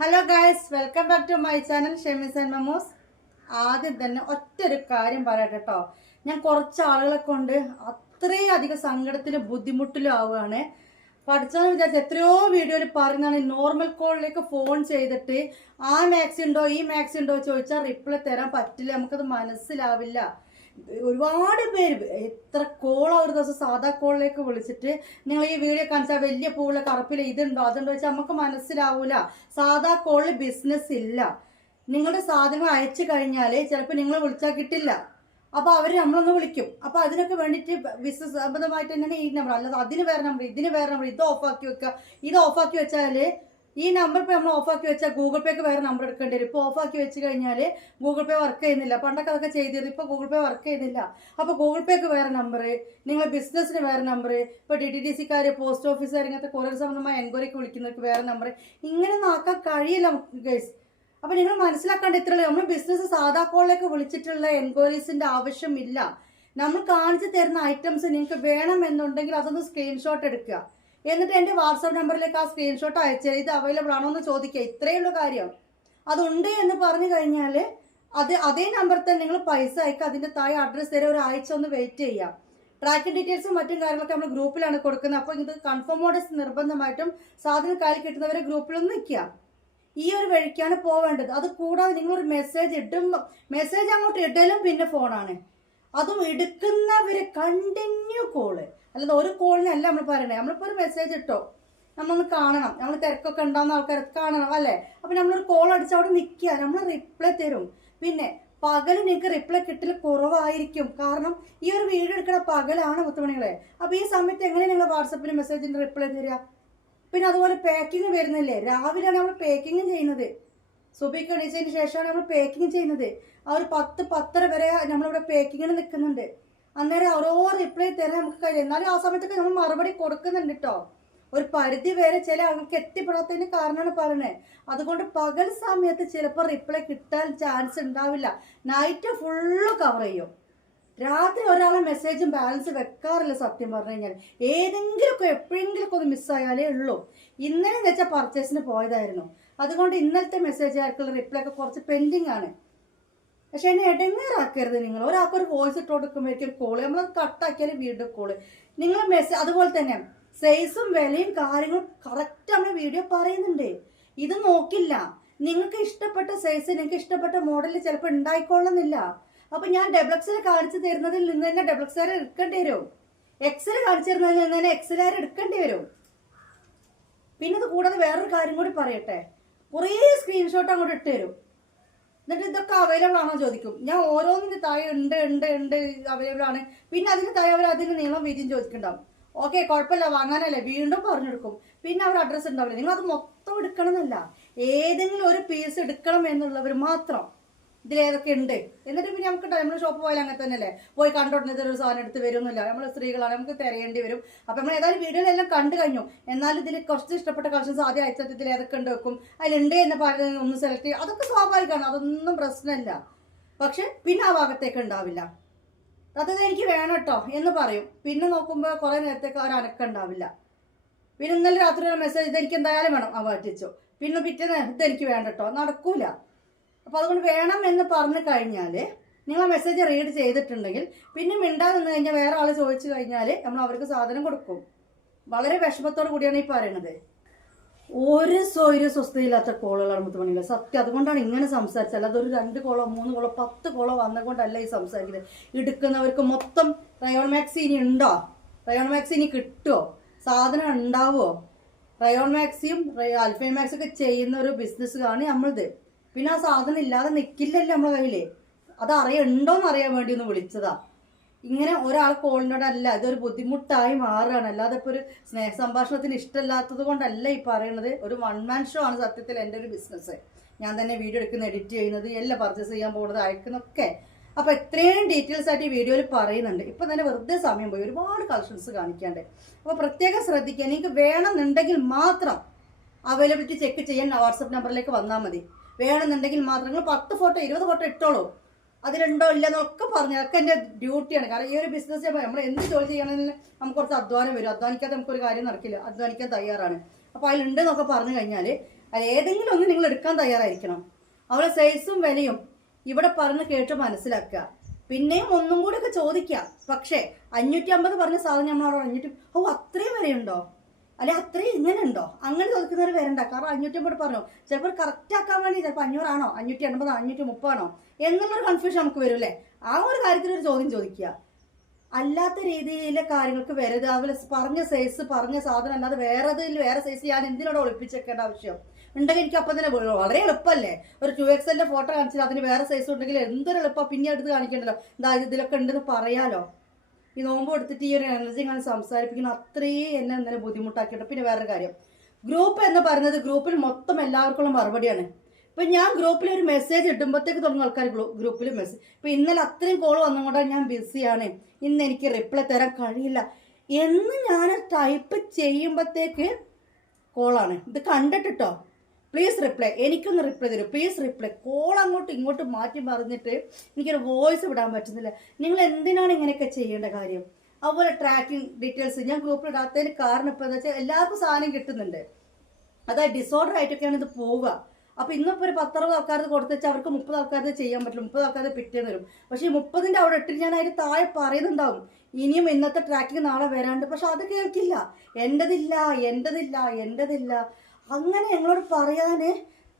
Hello guys, welcome back to my channel Shemi's and Mamo's. ആദ്യം തന്നെ ഒറ്റൊരു കാര്യം പറയട്ടെ കേട്ടോ. ഞാൻ കുറച്ച് ആളുകളെ കൊണ്ട് അത്രയും അധികം സങ്കടത്തിലും ബുദ്ധിമുട്ടിലും ആവുകയാണ്. പഠിച്ചോന്ന് വിചാരിച്ച എത്രയോ വീഡിയോയിൽ പറയുന്നതാണ് നോർമൽ കോളിലേക്ക് ഫോൺ ചെയ്തിട്ട് ആ മാക്സി ഉണ്ടോ ഈ മാക്സി ഉണ്ടോ ചോദിച്ചാൽ റിപ്ലൈ തരാൻ പറ്റില്ല, നമുക്കത് മനസ്സിലാവില്ല. ഒരുപാട് പേര് എത്ര കോൾ ഒരു ദിവസം സാധാ കോളിലേക്ക് വിളിച്ചിട്ട് നിങ്ങൾ ഈ വീഡിയോ കാണിച്ചാൽ വലിയ പൂവുള്ള കറുപ്പിൽ ഇതുണ്ടോ അതുണ്ടോ വെച്ചാൽ നമുക്ക് മനസ്സിലാവൂല. സാധാ കോളിൽ ബിസിനസ് ഇല്ല. നിങ്ങളുടെ സാധനങ്ങൾ അയച്ചു കഴിഞ്ഞാൽ ചിലപ്പോൾ നിങ്ങൾ വിളിച്ചാൽ കിട്ടില്ല. അപ്പൊ അവര് നമ്മളൊന്ന് വിളിക്കും. അപ്പൊ അതിനൊക്കെ വേണ്ടിയിട്ട് ബിസിനസ് സംബന്ധമായിട്ട് തന്നെയാണ് ഈ നമ്പർ, അല്ലാതെ അതിന് വേറെ നമ്പർ ഇതിന് വേറെ നമ്പർ, ഇത് ഓഫാക്കി വെക്കുക. ഇത് ഓഫാക്കി വെച്ചാല് ഈ നമ്പർ ഇപ്പോൾ നമ്മൾ ഓഫാക്കി വെച്ചാൽ ഗൂഗിൾ പേക്ക് വേറെ നമ്പർ എടുക്കേണ്ടി വരും. ഇപ്പോൾ ഓഫാക്കി വെച്ച് കഴിഞ്ഞാൽ ഗൂഗിൾ പേ വർക്ക് ചെയ്യുന്നില്ല. പണ്ടൊക്കെ അതൊക്കെ ചെയ്തിരുന്നു, ഇപ്പോൾ ഗൂഗിൾ പേ വർക്ക് ചെയ്യുന്നില്ല. അപ്പോൾ ഗൂഗിൾ പേക്ക് വേറെ നമ്പർ, നിങ്ങളെ ബിസിനസ്സിന് വേറെ നമ്പർ, ഇപ്പോൾ DTDC-കാർ, പോസ്റ്റ് ഓഫീസുകാർ, ഇങ്ങനത്തെ കൊറിയർ സംബന്ധമായ എൻക്വയറിക്ക് വിളിക്കുന്നവർക്ക് വേറെ നമ്പർ. ഇങ്ങനെ നോക്കാൻ കഴിയില്ല ഗൈസ്. അപ്പൊ നിങ്ങൾ മനസ്സിലാക്കേണ്ട ഇത്രയേ, നമ്മൾ ബിസിനസ് സാധാ കോളിലേക്ക് വിളിച്ചിട്ടുള്ള എൻക്വയറീസിന്റെ ആവശ്യമില്ല. നമ്മൾ കാണിച്ചു തരുന്ന ഐറ്റംസ് നിങ്ങൾക്ക് വേണമെന്നുണ്ടെങ്കിൽ അതൊന്ന് സ്ക്രീൻഷോട്ട് എടുക്കുക. എന്നിട്ട് എൻ്റെ വാട്സാപ്പ് നമ്പറിലേക്ക് ആ സ്ക്രീൻഷോട്ട് അയച്ചാൽ ഇത് അവൈലബിൾ ആണോ എന്ന് ചോദിക്കുക. ഇത്രയേ ഉള്ളൂ കാര്യം. അതുണ്ട് എന്ന് പറഞ്ഞു കഴിഞ്ഞാൽ അതേ നമ്പർ തന്നെ നിങ്ങൾ പൈസ അയക്കുക. അതിന്റെ താഴെ അഡ്രസ്സ് തരാം. ഒരാഴ്ച ഒന്ന് വെയിറ്റ് ചെയ്യാം. ട്രാക്കിംഗ് ഡീറ്റെയിൽസും മറ്റും കാര്യങ്ങളൊക്കെ നമ്മൾ ഗ്രൂപ്പിലാണ് കൊടുക്കുന്നത്. അപ്പോൾ ഇത് കൺഫേം ഓർഡേഴ്സ് നിർബന്ധമായിട്ടും സാധനം കയ്യിൽ കിട്ടുന്നവരെ ഗ്രൂപ്പിലൊന്നും നിൽക്കുക. ഈ ഒരു വഴിക്കാണ് പോവേണ്ടത്. അത് കൂടാതെ നിങ്ങളൊരു മെസ്സേജ് ഇടുമ്പോൾ മെസ്സേജ് അങ്ങോട്ട് ഇടലും പിന്നെ ഫോണാണ്. അതും എടുക്കുന്നവര് കണ്ടിന്യൂ കോള്, അല്ലാതെ ഒരു കോളിനല്ല നമ്മൾ പറയണേ. നമ്മളിപ്പോൾ ഒരു മെസ്സേജ് ഇട്ടോ, നമ്മളൊന്ന് കാണണം, നമ്മൾ തിരക്കൊക്കെ ഉണ്ടാകുന്ന ആൾക്കാർ കാണണം അല്ലേ. അപ്പൊ നമ്മളൊരു കോൾ അടിച്ച് അവിടെ നിൽക്കുക, നമ്മൾ റിപ്ലൈ തരും. പിന്നെ പകല് നിങ്ങൾക്ക് റിപ്ലൈ കിട്ടൽ കുറവായിരിക്കും. കാരണം ഈ ഒരു വീഡിയോ എടുക്കുന്ന പകലാണ് മുത്തുമണികളെ. അപ്പൊ ഈ സമയത്ത് എങ്ങനെ നിങ്ങൾ വാട്സപ്പിൽ മെസ്സേജിന് റിപ്ലൈ തരിക? പിന്നെ അതുപോലെ പാക്കിങ് വരുന്നില്ലേ, രാവിലെയാണ് നമ്മൾ പാക്കിങ് ചെയ്യുന്നത്. സുബിക്ക് എണീച്ചതിന് ശേഷമാണ് നമ്മൾ പാക്കിങ് ചെയ്യുന്നത്. ആ ഒരു 10-10:30 വരെ നമ്മളിവിടെ പാക്കിങ്ങിന് നിൽക്കുന്നുണ്ട്. അന്നേരം ഓരോ റിപ്ലൈ തരാൻ നമുക്ക് കഴിയും. എന്നാലും ആ സമയത്തൊക്കെ നമ്മൾ മറുപടി കൊടുക്കുന്നുണ്ട് കേട്ടോ. ഒരു പരിധി വരെ ചില ആൾക്ക് എത്തിപ്പെടാത്തതിന് കാരണമാണ് പറയുന്നത്. അതുകൊണ്ട് പകൽ സമയത്ത് ചിലപ്പോൾ റിപ്ലൈ കിട്ടാൻ ചാൻസ് ഉണ്ടാവില്ല. നൈറ്റ് ഫുള്ള് കവർ ചെയ്യും. രാത്രി ഒരാളെ മെസ്സേജും ബാലൻസ് വെക്കാറില്ല സത്യം പറഞ്ഞു കഴിഞ്ഞാൽ. ഏതെങ്കിലുമൊക്കെ എപ്പോഴെങ്കിലുമൊക്കെ ഒന്ന് മിസ്സായാലേ ഉള്ളൂ. ഇന്നലെ വെച്ചാൽ പർച്ചേസിന് പോയതായിരുന്നു. അതുകൊണ്ട് ഇന്നലത്തെ മെസ്സേജ് ആർക്കുള്ള റിപ്ലൈ ഒക്കെ കുറച്ച് പെൻഡിങ് ആണ്. പക്ഷെ എന്നെ ഇടങ്ങേറാക്കരുത് നിങ്ങൾ. ഒരാൾക്കൊരു വോയിസ് ഇട്ട് കൊടുക്കുമ്പോഴേക്കും കോള് നമ്മളത് കട്ടാക്കിയാലും വീണ്ടും കോള്. നിങ്ങൾ മെസ്സേജ് അതുപോലെ തന്നെ സൈസും വിലയും കാര്യങ്ങളും കറക്റ്റ് നമ്മൾ വീഡിയോ പറയുന്നുണ്ട്. ഇത് നോക്കില്ല. നിങ്ങൾക്ക് ഇഷ്ടപ്പെട്ട സൈസ് നിങ്ങൾക്ക് ഇഷ്ടപ്പെട്ട മോഡലിൽ ചിലപ്പോൾ ഉണ്ടായിക്കൊള്ളുന്നില്ല. അപ്പൊ ഞാൻ ഡബിൾഎക്സൽ കാണിച്ചു തരുന്നതിൽ നിന്ന് തന്നെ ഡബിൾഎക്സൽ എടുക്കേണ്ടി വരും. എക്സൽ കാണിച്ചു തരുന്നതിൽ നിന്ന് തന്നെ XL എടുക്കേണ്ടി വരും. പിന്നെ ഇത് കൂടാതെ വേറൊരു കാര്യം കൂടി പറയട്ടെ. കുറേ സ്ക്രീൻഷോട്ട് അങ്ങോട്ട് ഇട്ട് തരും. എന്നിട്ട് ഇതൊക്കെ അവൈലബിൾ ആണോ ചോദിക്കും. ഞാൻ ഓരോന്നിന്റെ താഴെ ഉണ്ട് ഉണ്ട് ഉണ്ട് അവൈലബിൾ ആണ്. പിന്നെ അതിന് താഴെ അവർ അതിന് നീളം വീതിയും ചോദിക്കുന്നുണ്ടാവും. ഓക്കെ, കുഴപ്പമില്ല, വാങ്ങാനല്ലേ, വീണ്ടും പറഞ്ഞെടുക്കും. പിന്നെ അവർ അഡ്രസ്സ് ഉണ്ടാവില്ല. നിങ്ങൾ അത് മൊത്തം എടുക്കണം എന്നല്ല, ഏതെങ്കിലും ഒരു പീസ് എടുക്കണം എന്നുള്ളവർ മാത്രം ഇതിലേതൊക്കെ ഉണ്ട്. എന്നിട്ട് പിന്നെ നമുക്ക് നമ്മൾ ഷോപ്പ് പോയാൽ അങ്ങനെ തന്നെയല്ലേ, പോയി കണ്ടോട്ടുന്നത് ഒരു സാധനം എടുത്ത് വരുന്നില്ല. നമ്മൾ സ്ത്രീകളാണ്, നമുക്ക് തിരയേണ്ടി വരും. അപ്പൊ നമ്മൾ ഏതായാലും വീഡിയോയിലെല്ലാം കണ്ടു കഴിഞ്ഞു. എന്നാലും ഇതിൽ കുറച്ച് ഇഷ്ടപ്പെട്ട കളക്ഷൻസ് ആദ്യം അയച്ചിട്ട് ഇതിൽ ഏതൊക്കെ ഉണ്ട് വെക്കും, അതിലുണ്ട് എന്ന് പറയുന്നത് ഒന്ന് സെലക്ട് ചെയ്യും. അതൊക്കെ സ്വാഭാവികമാണ്, അതൊന്നും പ്രശ്നമില്ല. പക്ഷെ പിന്നെ ആ ഭാഗത്തേക്ക് ഉണ്ടാവില്ല. അത് എനിക്ക് വേണം കേട്ടോ എന്ന് പറയും. പിന്നെ നോക്കുമ്പോൾ കുറെ നേരത്തേക്ക് ഒരു അനക്കം ഉണ്ടാവില്ല. പിന്നെ ഇന്നലെ രാത്രി ഒരു മെസ്സേജ് ഇതെനിക്ക് എന്തായാലും വേണം, ആ മാറ്റിച്ചു. പിന്നെ പിറ്റേന്ന് ഇതെനിക്ക് വേണ്ട കേട്ടോ, നടക്കൂല. അപ്പൊ അതുകൊണ്ട് വേണം എന്ന് പറഞ്ഞു കഴിഞ്ഞാൽ നിങ്ങൾ ആ മെസ്സേജ് റീഡ് ചെയ്തിട്ടുണ്ടെങ്കിൽ പിന്നെ മിണ്ടാതെ നിന്ന് കഴിഞ്ഞാൽ വേറെ ആൾ ചോദിച്ചു കഴിഞ്ഞാൽ നമ്മൾ അവർക്ക് സാധനം കൊടുക്കും. വളരെ വിഷമത്തോടു കൂടിയാണ് ഈ പറയുന്നത്. ഒരു സ്വസ്ഥതയില്ലാത്ത കോളുകളാണ് മുത്തുമണികൾ സത്യം. അതുകൊണ്ടാണ് ഇങ്ങനെ സംസാരിച്ചത്. അല്ലാതെ ഒരു 2 കോളോ 3 കോളോ 10 കോളോ വന്നുകൊണ്ടല്ല ഈ സംസാരിക്കുന്നത്. എടുക്കുന്നവർക്ക് മൊത്തം റയോൺ മാക്സി ഇനി ഉണ്ടോ, റയോൺ മാക്സി ഇനി കിട്ടുമോ, സാധനം ഉണ്ടാവുമോ, റയോൺ മാക്സിയും അൽഫൈൻ മാക്സും ഒക്കെ ചെയ്യുന്ന ഒരു ബിസിനസ്സാണ് നമ്മളത്. പിന്നെ ആ സാധനം ഇല്ലാതെ നിൽക്കില്ലല്ലോ നമ്മളെ കയ്യില്. അത് ഉണ്ടോന്ന് അറിയാൻ വേണ്ടി ഒന്ന് വിളിച്ചതാ. ഇങ്ങനെ ഒരാൾ കോളിനോടല്ല, ഇതൊരു ബുദ്ധിമുട്ടായി മാറുകയാണ്. അല്ലാതെ ഇപ്പോൾ ഒരു സ്നേഹ സംഭാഷണത്തിന് ഇഷ്ടമില്ലാത്തത് കൊണ്ടല്ല ഈ പറയുന്നത്. ഒരു 1 മാൻ ഷോ ആണ് സത്യത്തിൽ എൻ്റെ ഒരു ബിസിനസ്. ഞാൻ തന്നെ വീഡിയോ എടുക്കുന്ന, എഡിറ്റ് ചെയ്യുന്നത്, എല്ലാം പർച്ചേസ് ചെയ്യാൻ പോകുന്നത്, അയക്കുന്നൊക്കെ. അപ്പൊ ഇത്രയും ഡീറ്റെയിൽസ് ആയിട്ട് ഈ വീഡിയോയിൽ പറയുന്നുണ്ട്. ഇപ്പൊ തന്നെ വെറുതെ സമയം പോയി, ഒരുപാട് കളക്ഷൻസ് കാണിക്കാണ്ട്. അപ്പൊ പ്രത്യേകം ശ്രദ്ധിക്കുക. നിങ്ങൾക്ക് വേണമെന്നുണ്ടെങ്കിൽ മാത്രം അവൈലബിലിറ്റി ചെക്ക് ചെയ്യാൻ വാട്സപ്പ് നമ്പറിലേക്ക് വന്നാൽ മതി. വേണമെന്നുണ്ടെങ്കിൽ മാത്രം നിങ്ങൾ 10 ഫോട്ടോ 20 ഫോട്ടോ ഇട്ടോളൂ. അതിലുണ്ടോ ഇല്ലെന്നൊക്കെ പറഞ്ഞു, അതൊക്കെ എൻ്റെ ഡ്യൂട്ടിയാണ്. കാരണം ഈ ഒരു ബിസിനസ് നമ്മൾ എന്ത് ജോലി ചെയ്യണമെങ്കിൽ നമുക്ക് കുറച്ച് അധ്വാനം വരും. അധ്വാനിക്കാതെ നമുക്കൊരു കാര്യം നടക്കില്ല. അധ്വാനിക്കാൻ തയ്യാറാണ്. അപ്പോൾ അതിലുണ്ടെന്നൊക്കെ പറഞ്ഞു കഴിഞ്ഞാൽ അത് ഏതെങ്കിലും ഒന്ന് നിങ്ങൾ എടുക്കാൻ തയ്യാറായിരിക്കണം. അവളെ സൈസും വിലയും ഇവിടെ പറഞ്ഞ് കേട്ട് മനസ്സിലാക്കുക. പിന്നെയും ഒന്നും കൂടി ഒക്കെ ചോദിക്കാം. പക്ഷേ 550 പറഞ്ഞ സാധനം നമ്മൾ അവിടെ 500 അത്രയും വിലയുണ്ടോ, അല്ലെ അത്രയും ഇങ്ങനെ ഉണ്ടോ, അങ്ങനെ ചോദിക്കുന്നവർ വരണ്ട. കാരണം 550 പറഞ്ഞു, ചിലപ്പോൾ കറക്റ്റ് ആക്കാൻ വേണ്ടി ചിലപ്പോൾ 500 ആണോ 580 530 ആണോ എന്നുള്ളൊരു കൺഫ്യൂഷൻ നമുക്ക് വരും അല്ലേ. ആ ഒരു കാര്യത്തിൽ ഒരു ചോദ്യം ചോദിക്കുക. അല്ലാത്ത രീതിയിലെ കാര്യങ്ങൾക്ക് വരരുത്. അതുപോലെ പറഞ്ഞ സൈസ് പറഞ്ഞ സാധനം അല്ലാതെ വേറെ സൈസ് ഞാൻ എന്തിനോട് ഒളിപ്പിച്ചേക്കേണ്ട ആവശ്യം ഉണ്ടെങ്കിൽ എനിക്ക് അപ്പം തന്നെ വളരെ എളുപ്പമല്ലേ. ഒരു 2XL ഫോട്ടോ കാണിച്ചാൽ അതിന് വേറെ സൈസ് ഉണ്ടെങ്കിൽ എന്തൊരു എളുപ്പമാണ് പിന്നെ എടുത്ത് കാണിക്കണ്ടല്ലോ. ഇതിലൊക്കെ ഉണ്ടെന്ന് പറയാലോ. ഈ നോമ്പ് എടുത്തിട്ട് ഈ ഒരു എനർജി ഞാൻ സംസാരിപ്പിക്കുന്ന അത്രയും എന്നെ ഇന്നലെ ബുദ്ധിമുട്ടാക്കിയിട്ട്. പിന്നെ വേറൊരു കാര്യം, ഗ്രൂപ്പ് എന്ന് പറയുന്നത് ഗ്രൂപ്പിൽ മൊത്തം എല്ലാവർക്കുള്ള മറുപടിയാണ്. ഇപ്പൊ ഞാൻ ഗ്രൂപ്പിൽ ഒരു മെസ്സേജ് ഇടുമ്പോഴത്തേക്ക് തുടങ്ങുന്ന ആൾക്കാർ ഗ്രൂപ്പിൽ മെസ്സേജ്. ഇപ്പൊ ഇന്നലെ അത്രയും കോൾ വന്നുകൊണ്ടാണ് ഞാൻ ബിസിയാണ്, ഇന്ന് എനിക്ക് റിപ്ലൈ തരാൻ കഴിയില്ല എന്ന് ഞാൻ ടൈപ്പ് ചെയ്യുമ്പോഴത്തേക്ക് കോളാണ്. ഇത് കണ്ടിട്ടോ പ്ലീസ് റിപ്ലൈ, എനിക്കൊന്ന് റിപ്ലൈ തരും, പ്ലീസ് റിപ്ലൈ. കോൾ അങ്ങോട്ടും ഇങ്ങോട്ടും മാറ്റി പറഞ്ഞിട്ട് എനിക്കൊരു വോയിസ് വിടാൻ പറ്റുന്നില്ല. നിങ്ങൾ എന്തിനാണ് ഇങ്ങനെയൊക്കെ ചെയ്യേണ്ട കാര്യം? അതുപോലെ ട്രാക്കിംഗ് ഡീറ്റെയിൽസ് ഞാൻ ഗ്രൂപ്പിൽ ഇടാത്തതിന് കാരണം ഇപ്പം എന്താ വെച്ചാൽ എല്ലാവർക്കും സാധനം കിട്ടുന്നുണ്ട്. അതായത് ഡിസോർഡർ ആയിട്ടൊക്കെയാണ് ഇത് പോവുക. അപ്പൊ ഇന്നിപ്പോ ഒരു 10-60 ആൾക്കാർക്ക് കൊടുത്തു വെച്ചാൽ അവർക്ക് 30 ആൾക്കാർക്ക് ചെയ്യാൻ പറ്റില്ല, 30 ആൾക്കാർക്ക് പിറ്റേന്ന് വരും. പക്ഷെ ഈ 30ന്റെ അവിടെ ഇട്ടിട്ട് ഞാൻ അതിന് താഴെ പറയുന്നുണ്ടാവും ഇനിയും ഇന്നത്തെ ട്രാക്കിംഗ് നാളെ വരാണ്ട്. പക്ഷെ അത് കേൾക്കില്ല. എന്റതില്ല അങ്ങനെ ഞങ്ങളോട് പറയാന്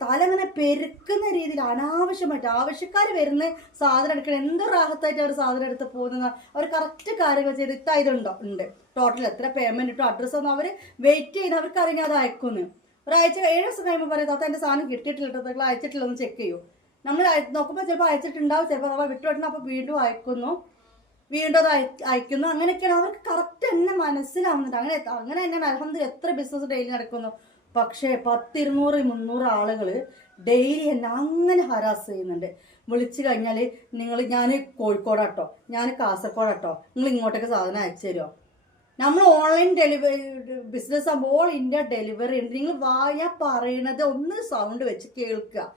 തല അങ്ങനെ പെരുക്കുന്ന രീതിയിൽ അനാവശ്യമായിട്ട് ആവശ്യക്കാർ വരുന്ന സാധനം എടുക്കണം. എന്ത് റാഹത്തായിട്ട് അവർ സാധനം എടുത്ത് പോകുന്ന അവർ കറക്റ്റ് കാര്യങ്ങൾ ചെയ്ത് ഇതുണ്ടോ ഉണ്ട് ടോട്ടൽ എത്ര പേയ്മെന്റ് ഇട്ടോ അഡ്രസ്സ് ഒന്നും അവർ വെയിറ്റ് ചെയ്യുന്ന അവർക്ക് അറിയാം അത് അയക്കുന്നു. ഒരാഴ്ച 7 ദിവസം കഴിയുമ്പോൾ പറയും താത്ത എൻ്റെ സാധനം കിട്ടിയിട്ടില്ല, നിങ്ങൾ അയച്ചിട്ടില്ല, ഒന്ന് ചെക്ക് ചെയ്യൂ. നമ്മൾ നോക്കുമ്പോൾ ചിലപ്പോൾ അയച്ചിട്ടുണ്ടാവും, ചിലപ്പോൾ നമ്മൾ വിട്ടുവിടണം, അപ്പോൾ വീണ്ടും വീണ്ടും അത് അയക്കുന്നു. അങ്ങനെയൊക്കെയാണ് അവർക്ക് കറക്റ്റ് എന്നെ മനസ്സിലാവുന്നുണ്ട്. അങ്ങനെ തന്നെയാണ് അൽഹംദുലില്ലാ എത്ര ബിസിനസ് ഡെയിലി നടക്കുന്നു. പക്ഷേ 10, 200, 300 ആളുകൾ ഡെയിലി എന്നെ അങ്ങനെ ഹരാസ് ചെയ്യുന്നുണ്ട്. വിളിച്ചു കഴിഞ്ഞാൽ ഞാൻ കോഴിക്കോടാട്ടോ, ഞാൻ കാസർഗോഡാട്ടോ, നിങ്ങൾ ഇങ്ങോട്ടേക്ക് സാധനം അയച്ചു തരുമോ? നമ്മൾ ഓൺലൈൻ ഡെലിവറി ബിസിനസ് ആകുമ്പോൾ ഓൾ ഇന്ത്യ ഡെലിവറി ഉണ്ട്. നിങ്ങൾ ഞാൻ പറയണത് ഒന്ന് സൗണ്ട് വെച്ച് കേൾക്കാൻ